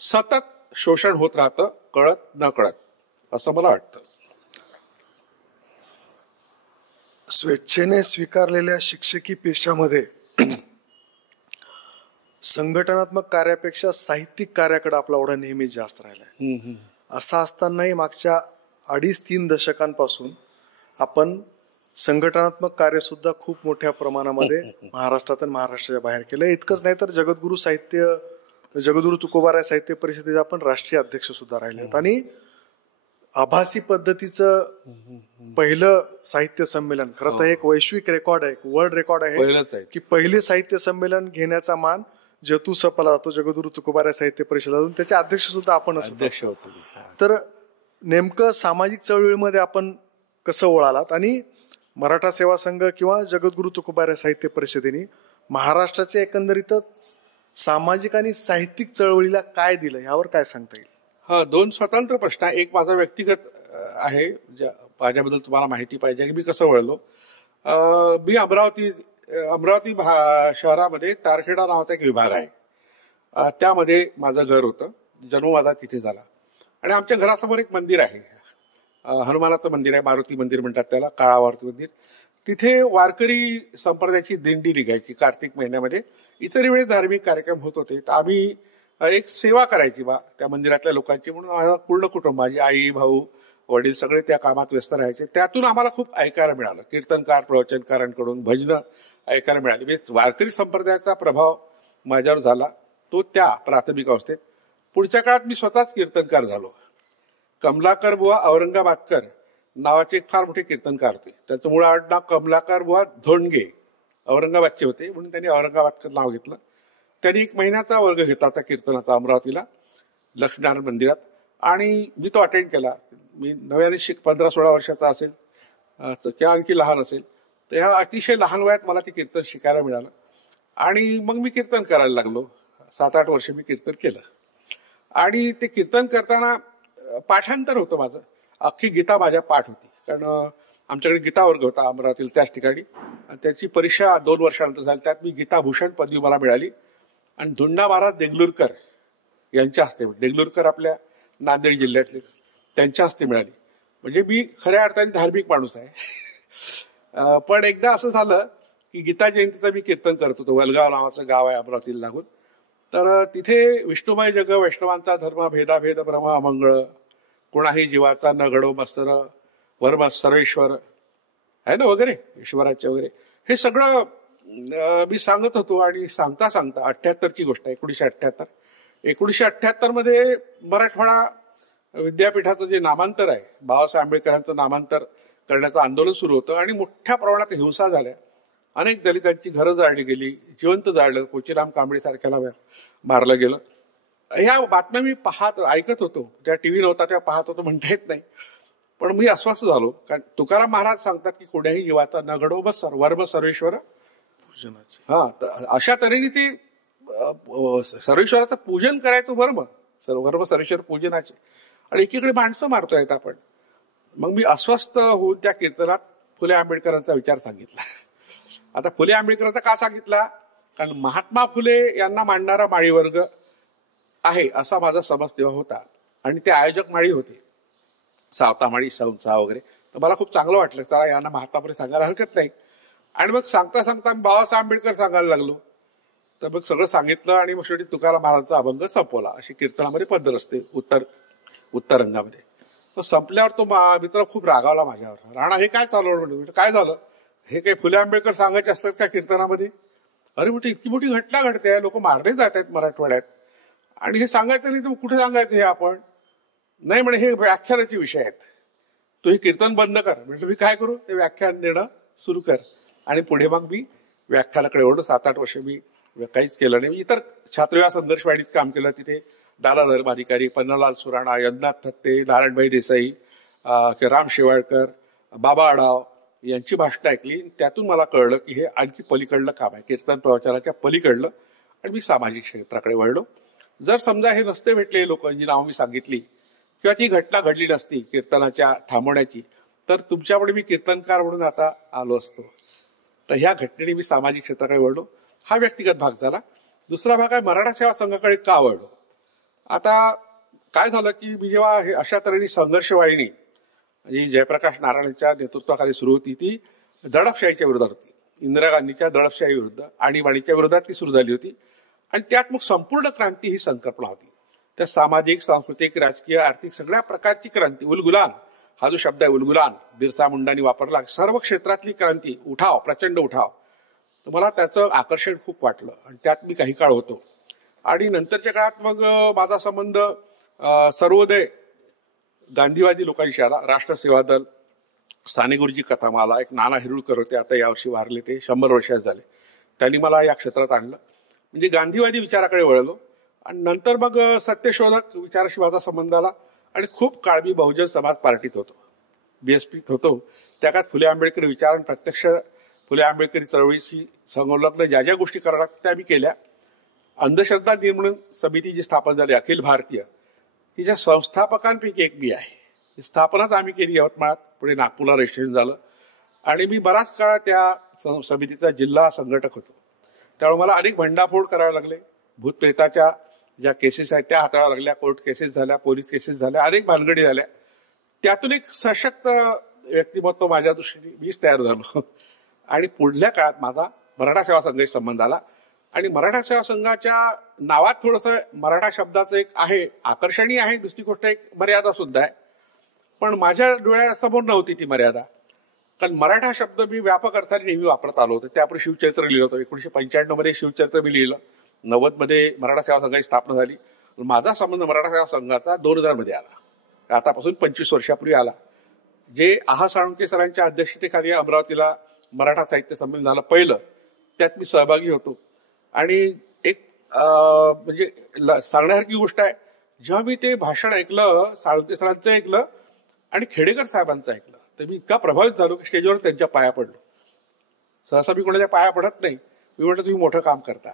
सतत शोषण होत राहतं, कळत न कळत, असं मला वाटतं. स्वेच्छेने स्वीकारलेल्या शिक्षकी पेशामध्ये संघटनात्मक कार्यापेक्षा साहित्यिक कार्याकडे आपला ओढा नेहमी जास्त राहिलाय. असं असतानाही मागच्या 2.5-3 दशकांपासून आपण संघटनात्मक कार्य सुद्धा खूप मोठ्या प्रमाणामध्ये महाराष्ट्रात आणि महाराष्ट्राच्या बाहेर केलं. इतकंच नाही तर जगद्गुरु तुकोबाराय साहित्य परिषदेचे आपण राष्ट्रीय अध्यक्ष सुद्धा राहिले. आणि आभासी पद्धतीचं पहिलं साहित्य संमेलन, खरं तर एक वैश्विक रेकॉर्ड आहे, एक वर्ल्ड रेकॉर्ड आहे की पहिले साहित्य संमेलन घेण्याचा मान जतू सपला जातो, जगद्गुरु तुकोबाराय साहित्य परिषद. त्याचे अध्यक्ष सुद्धा आपणच होतो. तर नेमकं सामाजिक चळवळीमध्ये आपण कसं वळालात आणि मराठा सेवा संघ किंवा जगद्गुरु तुकोबाराय साहित्य परिषदेने महाराष्ट्राच्या एकंदरीतच सामाजिक आणि साहित्यिक चळवळीला काय दिलं, यावर काय सांगता येईल? हा, 2 स्वतंत्र प्रश्न आहे. एक माझा व्यक्तिगत आहे, माझ्याबद्दल तुम्हाला माहिती पाहिजे की मी कसं वळलो. मी अमरावती शहरामध्ये तारखेडा नावाचा एक विभाग आहे, त्यामध्ये माझं घर होतं. जन्म माझा तिथे झाला. आणि आमच्या घरासमोर एक मंदिर आहे, हनुमानाचं मंदिर आहे, मारुती मंदिर म्हणतात त्याला, काळा मारुती मंदिर. तिथे वारकरी संप्रदायाची दिंडी निघायची कार्तिक महिन्यामध्ये. इतर वेळेस धार्मिक कार्यक्रम होत होते. तर आम्ही एक सेवा करायची त्या मंदिरातल्या लोकांची. म्हणून माझं पूर्ण कुटुंब, माझी आई, भाऊ, वडील सगळे त्या कामात व्यस्त राहायचे. त्यातून आम्हाला खूप ऐकायला मिळालं. कीर्तनकार, प्रवचनकारांकडून भजनं ऐकायला मिळाली. म्हणजे वारकरी संप्रदायाचा प्रभाव माझ्यावर झाला तो त्या प्राथमिक अवस्थेत. पुढच्या काळात मी स्वतःच कीर्तनकार झालो. कमलाकर बुवा औरंगाबादकर नावाचे एक फार मोठे कीर्तनकार होते. त्याचं मूळ आडनाव कमलाकर बुवा धोंडगे, औरंगाबादचे होते, म्हणून त्यांनी औरंगाबादकर नाव घेतलं. त्यांनी 1 महिन्याचा वर्ग घेतला होता कीर्तनाचा अमरावतीला लक्ष्मीनारायण मंदिरात. आणि मी तो अटेंड केला. मी नव्याने 15-16 वर्षाचा असेल किंवा आणखी लहान असेल. तर ह्या अतिशय लहान वयात मला ते कीर्तन शिकायला मिळालं. आणि मग मी कीर्तन करायला लागलो. 7-8 वर्ष मी कीर्तन केलं. आणि ते कीर्तन करताना पाठांतर होतं माझं. अख्खी गीता माझ्या पाठ होती, कारण आमच्याकडे गीता वर्ग होता अमरावतीला त्याच ठिकाणी. आणि त्याची परीक्षा 2 वर्षानंतर झाली. त्यात मी गीताभूषण पदवी मला मिळाली. आणि धुंडा महाराज देगलूरकर यांच्या हस्ते, देगलूरकर आपल्या नांदेड जिल्ह्यातलेच, त्यांच्या हस्ते मिळाली. म्हणजे मी खऱ्या अर्थाने धार्मिक माणूस आहे. पण एकदा असं झालं की गीता जयंतीचं मी कीर्तन करत होतो. वलगाव नावाचं गाव आहे अमरावतीला लागून. तर तिथे विष्णुमय जग वैष्णवांचा धर्म, भेदाभेद ब्रह्म अमंगळ, कोणाही जीवाचा न घडो मत्सर, वर्म सर्वेश्वर आहे ना वगैरे, ईश्वराचे वगैरे, हे सगळं मी सांगत होतो. आणि सांगता सांगता 78ची गोष्ट आहे, 1978 मध्ये मराठवाडा विद्यापीठाचं जे नामांतर आहे, बाबासाहेब आंबेडकरांचं नामांतर करण्याचं आंदोलन सुरू होतं. आणि मोठ्या प्रमाणात हिंसा झाल्या. अनेक दलितांची घरं जाळली गेली, जिवंत जाळलं, कोचीराम कांबळे सारख्याला मारलं गेलं. ह्या बातम्या मी ऐकत होतो. त्या टीव्ही नव्हता तेव्हा पाहत होतो म्हणता येत नाही. पण मी अस्वस्थ झालो, कारण तुकाराम महाराज सांगतात की कोण्याही जीवाचा न घडो बस वर्म सर्वेश्वर पूजनाचे. अशा तऱ्हेने ते सर्वेश्वराचं पूजन करायचं, वर्म सर्वेश्वर पूजनाचे. आणि एकीकडे माणसं मारतोय आपण. मग मी अस्वस्थ होऊन त्या कीर्तनात फुले आंबेडकरांचा विचार सांगितला. आता फुले आंबेडकरांचा का सांगितला? कारण महात्मा फुले यांना मांडणारा माळी वर्ग आहे असा माझा समज तेव्हा होता. आणि ते आयोजक माळी होते, सावता माळी, संसा वगैरे. तर मला खूप चांगलं वाटलं, चला यांना महात्मा फुले सांगायला हरकत नाही. आणि मग सांगता सांगता मी बाबासाहेब आंबेडकर सांगायला लागलो. तर मग सगळं सांगितलं. आणि मग शेवटी तुकाराम महाराजांचा अभंग संपवला. अशी कीर्तनामध्ये पद्धत असते उत्तर रंगामध्ये. तर संपल्यावर तो मित्र खूप रागावला माझ्यावर. राणा हे काय चालवलं म्हणजे? काय झालं? हे काही फुले आंबेडकर सांगायचे असतात का कीर्तनामध्ये? अरे म्हटलं इतकी मोठी घटना घडते, लोक मारले जात आहेत मराठवाड्यात, आणि हे सांगायचं नाही तर मग कुठे सांगायचं हे आपण? नाही म्हणे हे व्याख्यानाचे विषय आहेत, तू हे कीर्तन बंद कर. म्हटलं मी काय करू? ते व्याख्यान देणं सुरू कर. आणि पुढे मग मी व्याख्यानाकडे ओढलं. 7-8 वर्ष मी काहीच केलं नाही. इतर छात्रविवाह संघर्षवाडीत काम केलं. तिथे दादा धर्माधिकारी, पन्नालाल सुराणा, यज्ञनाथ थत्ते, नारायणभाई देसाई, राम शेवाळकर, बाबा आढाव यांची भाषणं ऐकली. त्यातून मला कळलं की हे आणखी पलीकडलं काम आहे, कीर्तन प्रवचनाच्या पलीकडलं. आणि मी सामाजिक क्षेत्राकडे वळलो. जर समजा हे नसते भेटले लोक जी नावं मी सांगितली, किंवा ती घटना घडली नसती कीर्तनाच्या थांबवण्याची, तर तुमच्यापुढे मी कीर्तनकार म्हणून आता आलो असतो. तर ह्या घटनेने मी सामाजिक क्षेत्राकडे वळलो. हा व्यक्तिगत भाग झाला. दुसरा भाग आहे मराठा सेवा संघाकडे का वळलो. आता काय झालं की मी जेव्हा हे अशा तऱ्हेने संघर्ष वाहिनी जी जयप्रकाश नारायणच्या नेतृत्वाखाली सुरू होती, ती दडपशाहीच्या विरोधात होती. इंदिरा गांधीच्या दडपशाही विरुद्ध, आणीबाणीच्या विरोधात ती सुरू झाली होती. आणि त्यात मग संपूर्ण क्रांती ही संकल्पना होती. त्या सामाजिक, सांस्कृतिक, राजकीय, आर्थिक सगळ्या प्रकारची क्रांती. उलगुलान हा जो शब्द आहे, उलगुलान बिरसा मुंडांनी वापरला. सर्व क्षेत्रातली क्रांती, उठाव, प्रचंड उठाव. तर मला त्याचं आकर्षण खूप वाटलं. आणि त्यात मी काही काळ होतो. आणि नंतरच्या काळात मग माझा संबंध सर्वोदय गांधीवादी लोकांशी आला. राष्ट्रसेवा दल, साने गुरुजी कथामाला, एक नाना हिरुळकर होते, आता यावर्षी वारले, ते 100 वर्षात झाले. त्यांनी मला या क्षेत्रात आणलं. म्हणजे गांधीवादी विचाराकडे वळलो. आणि नंतर मग सत्यशोधक विचाराशी माझा संबंध आला. आणि खूप काळ मी बहुजन समाज पार्टीत होतो, BSPत होतो. त्या काळात फुले आंबेडकर विचार, प्रत्यक्ष फुले आंबेडकरी चळवळीशी संलग्न ज्या ज्या गोष्टी कराव्या त्या मी केल्या. अंधश्रद्धा निर्मूलन समिती जी स्थापन झाली अखिल भारतीय, तिच्या संस्थापकांपैकी एक मी आहे. ही स्थापनाच आम्ही केली यवतमाळात, पुढे नागपूरला रजिस्ट्रेशन झालं. आणि मी बराच काळ त्या समितीचा जिल्हा संघटक होतो. त्यामुळे मला अनेक भंडाफोड करावे लागले. भूतप्रेताच्या ज्या केसेस आहेत त्या हाताळाव्या लागल्या, कोर्ट केसेस झाल्या, पोलीस केसेस झाल्या, अनेक भानगडी झाल्या. त्यातून एक सशक्त व्यक्तिमत्व माझ्या दृष्टीने मीच तयार झालो. आणि पुढल्या काळात माझा मराठा सेवा संघाशी संबंध आला. आणि मराठा सेवा संघाच्या नावात थोडंसं मराठा शब्दाचं एक आहे, आकर्षणीय आहे. दुसरी गोष्ट एक मर्यादा सुद्धा आहे. पण माझ्या डोळ्यासमोर नव्हती ती मर्यादा. कारण मराठा शब्द मी व्यापक अर्थाने नेहमी वापरत आलो होतो. त्यापूर्वी शिवचरित्र लिहिलं होतं. 1995 मध्ये शिवचरित्र मी लिहिलं. 90 मध्ये मराठा सेवा संघाची स्थापना झाली. माझा संबंध मराठा सेवा संघाचा 2000 मध्ये आला. आतापासून 25 वर्षापूर्वी आला. जे आहा साळुंके सरांच्या अध्यक्षतेखाली अमरावतीला मराठा साहित्य संमेलन झालं पहिलं, त्यात मी सहभागी होतो. आणि एक म्हणजे सांगण्यासारखी गोष्ट आहे, जेव्हा मी ते भाषण ऐकलं, साळुंके सरांचं ऐकलं आणि खेडेकर साहेबांचं ऐकलं, तर मी इतका प्रभावित झालो की स्टेजवर त्यांच्या पाया पडलो. सहसा मी कोणाच्या पाया पडत नाही, मी म्हटलं तुम्ही मोठं काम करता.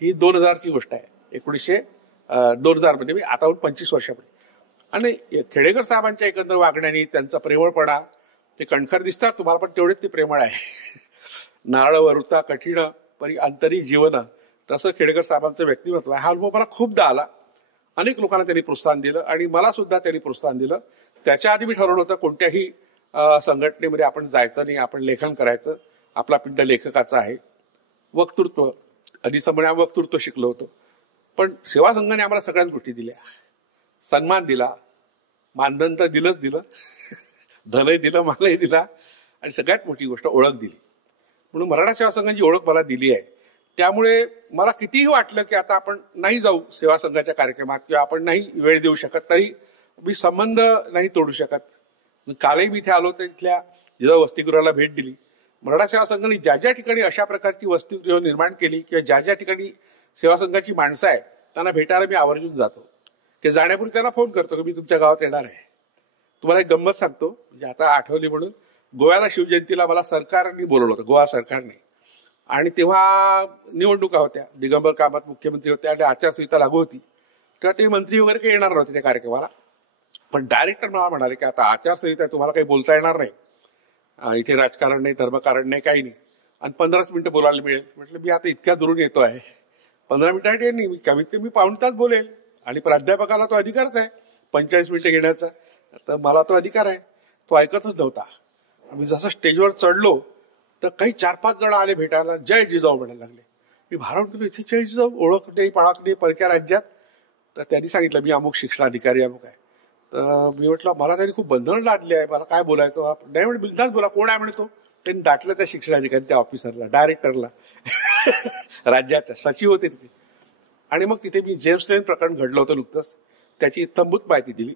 ही 2000ची गोष्ट आहे, 2000 म्हणजे मी आताहून 25 वर्षापूर्वी. आणि खेडेकर साहेबांच्या एकंदर वागण्याने त्यांचा प्रेमळपणा ते कणखर दिसतात तुम्हाला, पण तेवढेच ते प्रेमळ आहे. नारळ वरुता कठीण परी अंतरी जीवन, तसं खेडेकर साहेबांचं व्यक्तिमत्व आहे. हा अनुभव मला खूपदा आला. अनेक लोकांना त्यांनी प्रोत्साहन दिलं आणि मला सुद्धा त्यांनी प्रोत्साहन दिलं. त्याच्या आधी मी ठरवलं होतं कोणत्याही संघटनेमध्ये आपण जायचं नाही, आपण लेखन करायचं. आपला पिंड लेखकाचा आहे. वक्तृत्व अधिसंबळ्या वक्तृत्व शिकलो होतो. पण सेवा संघाने आम्हाला सगळ्याच गोष्टी दिल्या. सन्मान दिला, मानधन तर दिलं, धनही दिलं, मालही दिला, आणि सगळ्यात मोठी गोष्ट ओळख दिली. म्हणून मराठा सेवा संघाची ओळख मला दिली आहे. त्यामुळे मला कितीही वाटलं की आता आपण नाही जाऊ सेवा संघाच्या कार्यक्रमात किंवा आपण नाही वेळ देऊ शकत, तरी मी संबंध नाही तोडू शकत. कालही मी इथे आलो तर इथल्या जिल्हा वसतिगृहाला भेट दिली. मराठा सेवा संघाने ज्या ज्या ठिकाणी अशा प्रकारची वसतिगृह निर्माण केली किंवा ज्या ज्या ठिकाणी सेवा संघाची माणसं आहे त्यांना भेटायला मी आवर्जून जातो. की जाण्यापूर्वी त्यांना फोन करतो की मी तुमच्या गावात येणार आहे. तुम्हाला एक गंमत सांगतो, म्हणजे आता आठवली म्हणून, गोव्याला शिवजयंतीला मला सरकारने बोलवलं होतं, गोवा सरकारने. आणि तेव्हा निवडणुका होत्या, दिगंबर कामत मुख्यमंत्री होते आणि आचारसंहिता लागू होती. तेव्हा ते मंत्री वगैरे काही येणार नव्हते त्या कार्यक्रमाला. पण डायरेक्टर मला म्हणाले की आता आचारसंहिता आहे, तुम्हाला काही बोलता येणार नाही, इथे राजकारण नाही, धर्मकारण नाही, काही नाही, आणि 15 मिनिटं बोलायला मिळेल. म्हटलं मी आता इतक्या दुरून येतो आहे, 15 मिनिटासाठी नाही, मी कमीत कमी पाऊण तास बोलेल. आणि प्राध्यापकाला तो अधिकारच आहे 45 मिनिटं घेण्याचा. तर मला तो अधिकार आहे. तो ऐकतच नव्हता. मी जसं स्टेजवर चढलो तर काही 4-5 जण आले भेटायला, जय जिजाऊ म्हणायला लागले. मी भारावून गेलो, इथे जय जिजाऊ, ओळख नाही, पाळख नाही, परक्या राज्यात. तर त्यांनी सांगितलं मी अमुक शिक्षणाधिकारी अमुक आहे. तर मी म्हटलं मला त्यांनी खूप बंधनं लादली आहे, मला काय बोलायचं. नाही म्हणजे बिनधास्त बोला, कोण आहे म्हणे तो. त्यांनी दाटलं त्या शिक्षणाधिकारी, त्या ऑफिसरला, डायरेक्टरला, राज्याच्या सचिव होते तिथे. आणि मग तिथे मी जेम्स लेन प्रकरण घडलं होतं नुकतंच, त्याची इत्थंभूत माहिती दिली.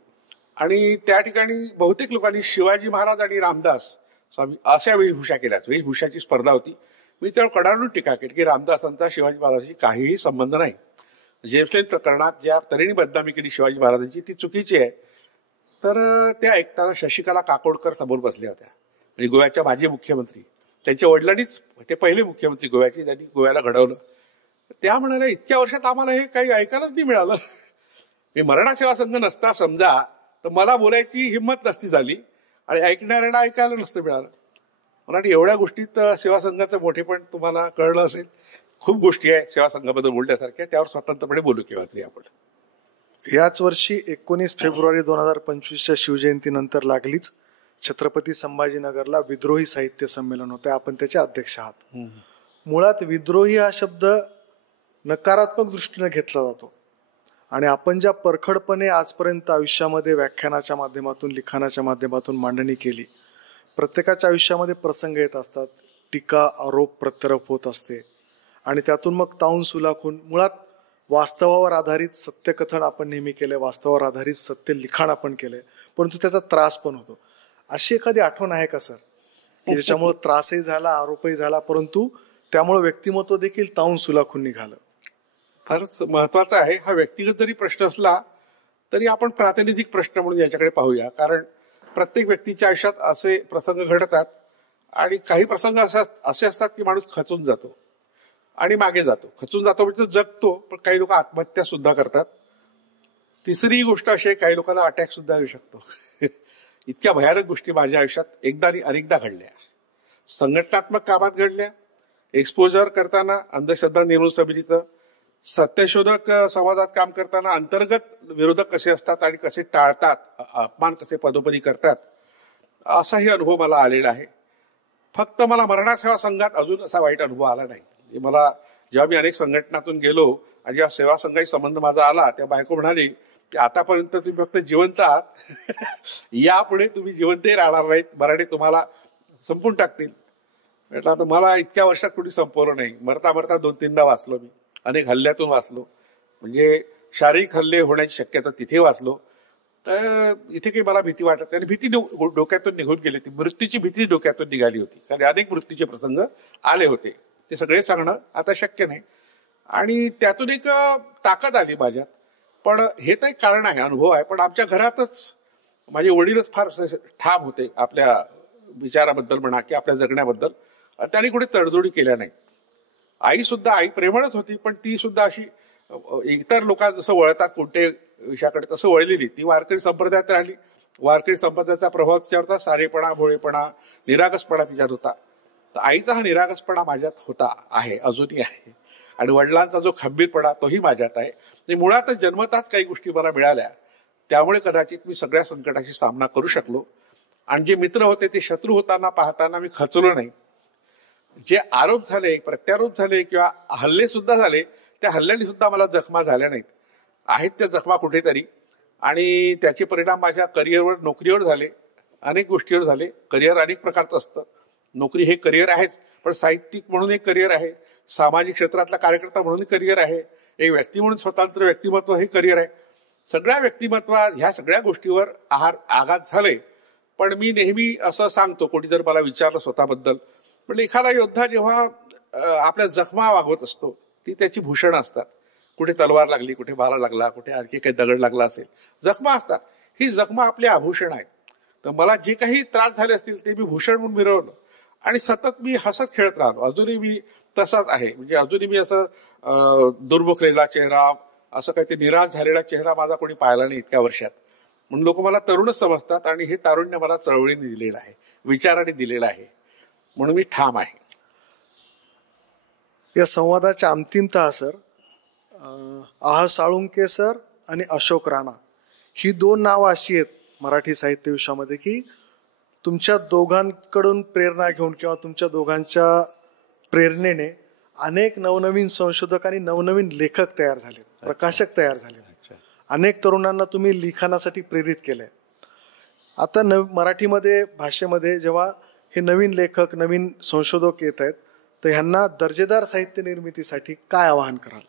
आणि त्या ठिकाणी बहुतेक लोकांनी शिवाजी महाराज आणि रामदास स्वामी अशा वेशभूषा केल्यात. वेशभूषाची स्पर्धा होती. मी त्यावर कडाडून टीका केली की रामदासांचा शिवाजी महाराजांशी काहीही संबंध नाही. जेम्स लेन प्रकरणात ज्या तऱ्हेने बदनामी केली शिवाजी महाराजांची ती चुकीची आहे. तर त्या ऐकताना शशिकला काकोडकर समोर बसल्या होत्या, म्हणजे गोव्याच्या माजी मुख्यमंत्री. त्यांच्या वडिलांनीच ते पहिले मुख्यमंत्री गोव्याचे, त्यांनी गोव्याला घडवलं. त्या म्हणाल्या इतक्या वर्षात आम्हाला हे काही ऐकायलाच नाही मिळालं. मी मराठा सेवा संघ नसता समजा तर मला बोलायची हिंमत नसती झाली आणि ऐकणाऱ्याला ऐकायला नसतं मिळालं. मराठी एवढ्या गोष्टीत सेवा संघाचं मोठेपण तुम्हाला कळलं असेल. खूप गोष्टी आहे सेवा संघाबद्दल बोलण्यासारख्या, त्यावर स्वतंत्रपणे बोलू केव्हा तरी आपण. याच वर्षी 19 फेब्रुवारी 2025च्या शिवजयंतीनंतर लागलीच छत्रपती संभाजीनगरला विद्रोही साहित्य संमेलन होते. आपण त्याचे अध्यक्ष आहात. मुळात विद्रोही हा शब्द नकारात्मक दृष्टीने घेतला जातो आणि आपण ज्या परखडपणे आजपर्यंत आयुष्यामध्ये व्याख्यानाच्या माध्यमातून, लिखाणाच्या माध्यमातून मांडणी केली, प्रत्येकाच्या आयुष्यामध्ये प्रसंग येत असतात, टीका आरोप प्रत्यारोप होत असते आणि त्यातून मग ताऊन सुलाखून मुळात वास्तवावर आधारित सत्यकथन आपण नेहमी केले, वास्तवावर आधारित सत्य लिखाण आपण केले, परंतु त्याचा त्रास पण होतो. अशी एखादी आठवण आहे का सर की ज्याच्यामुळे त्रासही झाला, आरोपही झाला, परंतु त्यामुळे व्यक्तिमत्व देखील ताऊन सुलाखून निघालं? फारच महत्वाचा आहे. हा व्यक्तिगत जरी प्रश्न असला तरी आपण प्रातिनिधिक प्रश्न म्हणून याच्याकडे पाहूया. कारण प्रत्येक व्यक्तीच्या आयुष्यात असे प्रसंग घडतात आणि काही प्रसंग असे असतात की माणूस खचून जातो आणि मागे जातो. खचून जातो म्हणजे जगतो, पण काही लोक आत्महत्या सुद्धा करतात. तिसरी गोष्ट अशी आहे, काही लोकांना अटॅक सुद्धा येऊ शकतो. इतक्या भयानक गोष्टी माझ्या आयुष्यात एकदा आणि अनेकदा घडल्या. संघटनात्मक कामात घडल्या, एक्सपोजर करताना अंधश्रद्धा निर्मूलन समितीचं, सत्यशोधक समाजात काम करताना अंतर्गत विरोधक कसे असतात आणि कसे टाळतात, अपमान कसे पदोपदी करतात, असाही अनुभव मला आलेला आहे. फक्त मला मराठा सेवा संघात अजून असा वाईट अनुभव आला नाही. मला जेव्हा मी अनेक संघटनातून गेलो आणि जेव्हा सेवा संघाची संबंध माझा आला, त्या बायको म्हणाली की आतापर्यंत तुम्ही फक्त जिवंत आहात, यापुढे तुम्ही जिवंतही राहणार नाहीत, मराठी तुम्हाला संपून टाकतील. म्हटलं आता मला इतक्या वर्षात कुणी संपवलं नाही. मरता मरता 2-3दा वाचलो मी, अनेक हल्ल्यातून वाचलो, म्हणजे शारीरिक हल्ले होण्याची शक्यता तिथे वाचलो. तर इथे काही मला भीती वाटत नाही. भीती डोक्यातून निघून गेली होती, मृत्यूची भीती डोक्यातून निघाली होती. कारण अनेक मृत्यूचे प्रसंग आले होते, ते सगळे सांगणं आता शक्य नाही. आणि त्यातून एक ताकद आली माझ्यात. पण हे तर एक कारण आहे, अनुभव आहे. पण आमच्या घरातच माझे वडीलच फार ठाम होते आपल्या विचाराबद्दल म्हणा की आपल्या जगण्याबद्दल. त्यांनी कुठे तडजोडी केल्या नाही. आई सुद्धा आई प्रेमळच होती, पण ती सुद्धा अशी इतर लोकांना जसं वळतात कोणत्या विषयाकडे तसं वळलेली. ती वारकरी संप्रदायात राहिली. वारकरी संप्रदायाचा प्रभाव तिच्यावर होता. सारेपणा, भोळेपणा, निरागसपणा तिच्यात होता. तर आईचा हा निरागसपणा माझ्यात होता, आहे, अजूनही आहे. आणि वडिलांचा जो खंबीरपणा तोही माझ्यात आहे. ते मुळातच जन्मताच काही गोष्टी मला मिळाल्या, त्यामुळे कदाचित मी सगळ्या संकटाशी सामना करू शकलो. आणि जे मित्र होते ते शत्रू होताना पाहताना मी खचलो नाही. जे आरोप झाले, प्रत्यारोप झाले किंवा हल्ले सुद्धा झाले, त्या हल्ल्याने सुद्धा मला जखमा झाल्या नाहीत. आहेत त्या जखमा कुठेतरी, आणि त्याचे परिणाम माझ्या करिअरवर, नोकरीवर झाले, अनेक गोष्टीवर झाले. करिअर अनेक प्रकारचं असतं. नोकरी हे करिअर आहेच, पण साहित्यिक म्हणून एक करिअर आहे, सामाजिक क्षेत्रातला कार्यकर्ता म्हणून करिअर आहे, एक व्यक्ती म्हणून स्वतंत्र व्यक्तिमत्व हे करिअर आहे. सगळ्या व्यक्तिमत्वात ह्या सगळ्या गोष्टीवर आघात झाले. पण मी नेहमी असं सांगतो, कोणी जर मला विचारलं स्वतःबद्दल, म्हणजे एखादा योद्धा जेव्हा आपल्या जखमा वागवत असतो, ती त्याची भूषणं असतात. कुठे तलवार लागली, कुठे भाला लागला, कुठे आणखी काही दगड लागला असेल, जखमा असतात. ही जखमा आपली आभूषण आहेत. तर मला जे काही त्रास झाले असतील ते मी भूषण म्हणून मिरवलं, आणि सतत मी हसत खेळत राहिलो. अजूनही मी तसाच आहे. म्हणजे अजूनही मी असं दुर्मुखलेला चेहरा, असं काही ते निराश झालेला चेहरा माझा कोणी पाहिला नाही इतक्या वर्षात. म्हणून लोक मला तरुणच समजतात, आणि हे तारुण्य मला चळवळीने दिलेलं आहे, विचाराने दिलेलं आहे. म्हणून मी ठाम आहे. या संवादाच्या अंतिमतः सर, आह साळुंके सर आणि अशोक राणा ही दोन नावं अशी आहेत मराठी साहित्य विश्वामध्ये की तुमच्या दोघांकडून प्रेरणा घेऊन किंवा तुमच्या दोघांच्या प्रेरणेने अनेक नवनवीन संशोधक आणि नवनवीन लेखक तयार झाले, प्रकाशक तयार झाले. अनेक तरुणांना तुम्ही लिखाणासाठी प्रेरित केलंय. आता मराठीमध्ये भाषेमध्ये जेव्हा हे नवीन लेखक, नवीन संशोधक येत आहेत, तर ह्यांना दर्जेदार साहित्य निर्मितीसाठी काय आवाहन कराल?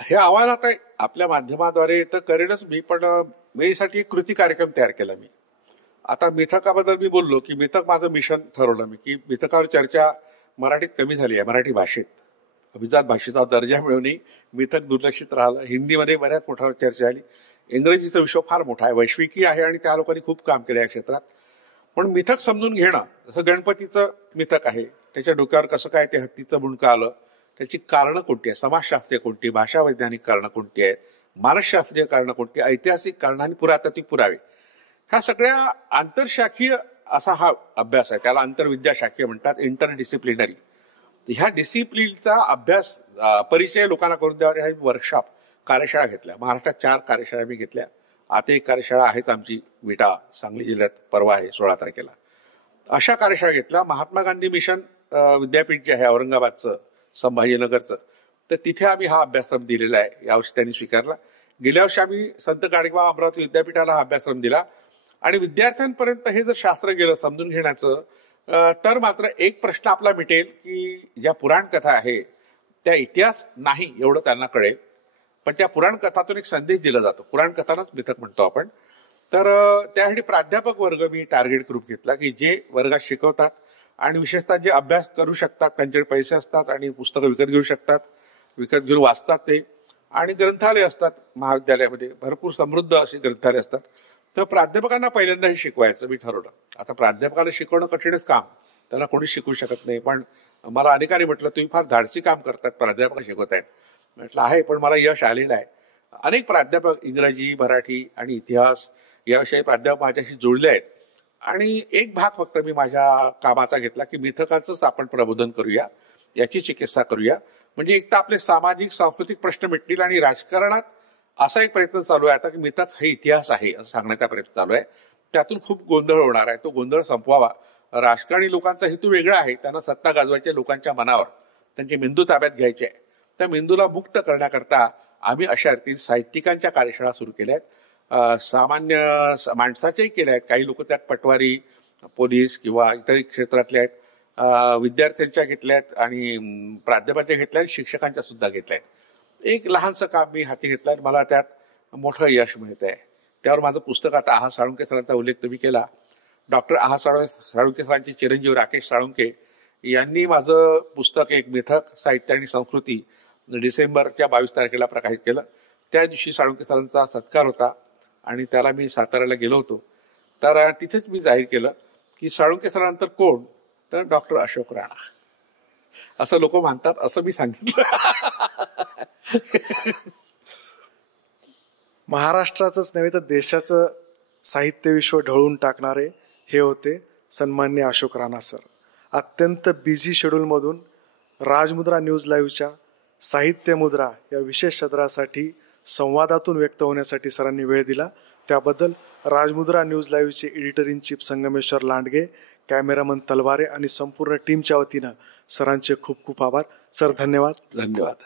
हे आव्हान आता आपल्या माध्यमाद्वारे तर करेनच मी, पण मीसाठी एक कृती कार्यक्रम तयार केला मी. आता मिथकाबद्दल मी बोललो की मिथक माझं मिशन ठरवलं मी, की मिथकावर चर्चा मराठीत कमी झाली आहे. मराठी भाषेत अभिजात भाषेचा दर्जा मिळवणे मिथक दुर्लक्षित राहिलं. हिंदीमध्ये बऱ्याच मोठ्यावर चर्चा झाली. इंग्रजीचं विश्व फार मोठा आहे, वैश्विकी आहे, आणि त्या लोकांनी खूप काम केलं या क्षेत्रात. पण मिथक समजून घेणं, जसं गणपतीचं मिथक आहे, त्याच्या डोक्यावर कसं काय ते हत्तीचं मुंडकं आलं, त्याची कारणं कोणती आहे, समाजशास्त्रीय कोणती, भाषा वैज्ञानिक कारणं कोणती आहेत, मानसशास्त्रीय कारणं कोणती, ऐतिहासिक कारणं आणि पुरातात्विक पुरावे, ह्या सगळ्या आंतरशाखीय असा हा अभ्यास आहे. त्याला आंतरविद्याशाखीय म्हणतात, इंटरडिसिप्लिनरी. ह्या डिसिप्लिनचा अभ्यास परिचय लोकांना करून द्यावा, ह्या वर्कशॉप, कार्यशाळा घेतल्या. महाराष्ट्रात 4 कार्यशाळा मी घेतल्या. आता एक कार्यशाळा आहेच आमची विटा, सांगली जिल्ह्यात, परवा आहे 16 तारखेला. अशा कार्यशाळा घेतल्या. महात्मा गांधी मिशन विद्यापीठ जे आहे औरंगाबादचं, संभाजीनगरचं, तर तिथे आम्ही हा अभ्यासक्रम दिलेला आहे. यावर्षी त्यांनी स्वीकारला. गेल्या वर्षी आम्ही संत गाडगेबाबा अमरावती विद्यापीठाला हा अभ्यासक्रम दिला. आणि विद्यार्थ्यांपर्यंत हे जर शास्त्र गेलं समजून घेण्याचं, तर मात्र एक प्रश्न आपला मिटेल की ज्या पुराण कथा आहे त्या इतिहास नाही एवढं त्यांना कळेल, पण त्या पुराण कथातून एक संदेश दिला जातो. पुराण कथांनाच मिथक म्हणतो आपण. तर त्यासाठी प्राध्यापक वर्ग मी टार्गेट ग्रुप घेतला की जे वर्गात शिकवतात आणि विशेषतः जे अभ्यास करू शकतात, त्यांच्याकडे पैसे असतात आणि पुस्तकं विकत घेऊ शकतात, विकत घेऊन वाचतात ते, आणि ग्रंथालय असतात महाविद्यालयामध्ये, भरपूर समृद्ध अशी ग्रंथालय असतात. तर प्राध्यापकांना पहिल्यांदा हे शिकवायचं मी ठरवलं. आता प्राध्यापकांना शिकवणं कठीणच काम, त्याला कोणी शिकवू शकत नाही. पण मला अनेकांनी म्हटलं तुम्ही फार धाडसी काम करतात, प्राध्यापक शिकवतायत. म्हटलं आहे, पण मला यश आलेलं आहे. अनेक प्राध्यापक इंग्रजी, मराठी आणि इतिहास याविषयी प्राध्यापक माझ्याशी जोडले आहेत. आणि एक भाग फक्त मी माझ्या कामाचा घेतला की मिथकाचंच आपण प्रबोधन करूया, याची चिकित्सा करूया. म्हणजे एक तर आपले सामाजिक सांस्कृतिक प्रश्न मिटतील, आणि राजकारणात असा एक प्रयत्न चालू आहे आता की मिथक हे इतिहास आहे असं सांगण्याचा प्रयत्न चालू आहे. त्यातून खूप गोंधळ होणार आहे, तो गोंधळ संपवावा. राजकारणी लोकांचा हेतू वेगळा आहे, त्यांना सत्ता गाजवायची लोकांच्या मनावर, त्यांचे मेंदू ताब्यात घ्यायचे आहे. त्या मेंदूला मुक्त करण्याकरता आम्ही अशा रीतीने साहित्यिकांच्या कार्यशाळा सुरू केल्या आहेत. सामान्य माणसाच्याही केल्या आहेत. काही लोक त्यात पटवारी, पोलीस किंवा इतर क्षेत्रातले आहेत. विद्यार्थ्यांच्या घेतल्या आहेत आणि प्राध्यापकांच्या घेतल्या आहेत, शिक्षकांच्या सुद्धा घेतल्या आहेत. एक लहानसं काम मी हाती घेतलं आणि मला त्यात मोठं यश मिळत आहे. त्यावर माझं पुस्तक, आता आहा साळुंके सरांचा उल्लेख तुम्ही केला, डॉक्टर आहा साळुंके सरांचे चिरंजीव राकेश साळुंके यांनी माझं पुस्तक एक मिथक साहित्य आणि संस्कृती डिसेंबरच्या 22 तारखेला प्रकाशित केलं. त्या दिवशी साळुंके सरांचा सत्कार होता आणि त्याला मी साताऱ्याला गेलो होतो. तर तिथेच मी जाहीर केलं की साळुंके सरांनंतर कोण, तर डॉक्टर अशोक राणा. असं लोक मानतात, असं मी सांगितलं. महाराष्ट्राचंच नव्हे तर देशाचं साहित्य विश्व ढवळून टाकणारे हे होते सन्मान्य अशोक राणा सर. अत्यंत बिझी शेड्यूलमधून राजमुद्रा न्यूज लाईव्हच्या साहित्य मुद्रा या विशेष सदरासाठी संवादातून व्यक्त होण्यासाठी सरांनी वेळ दिला. त्याबद्दल राजमुद्रा न्यूज लाईव्हचे editor in chief Sangmeshwar Landge, cameraman Talware आणि संपूर्ण टीमच्या वतीनं सरांचे खूप खूप आभार. सर धन्यवाद. धन्यवाद.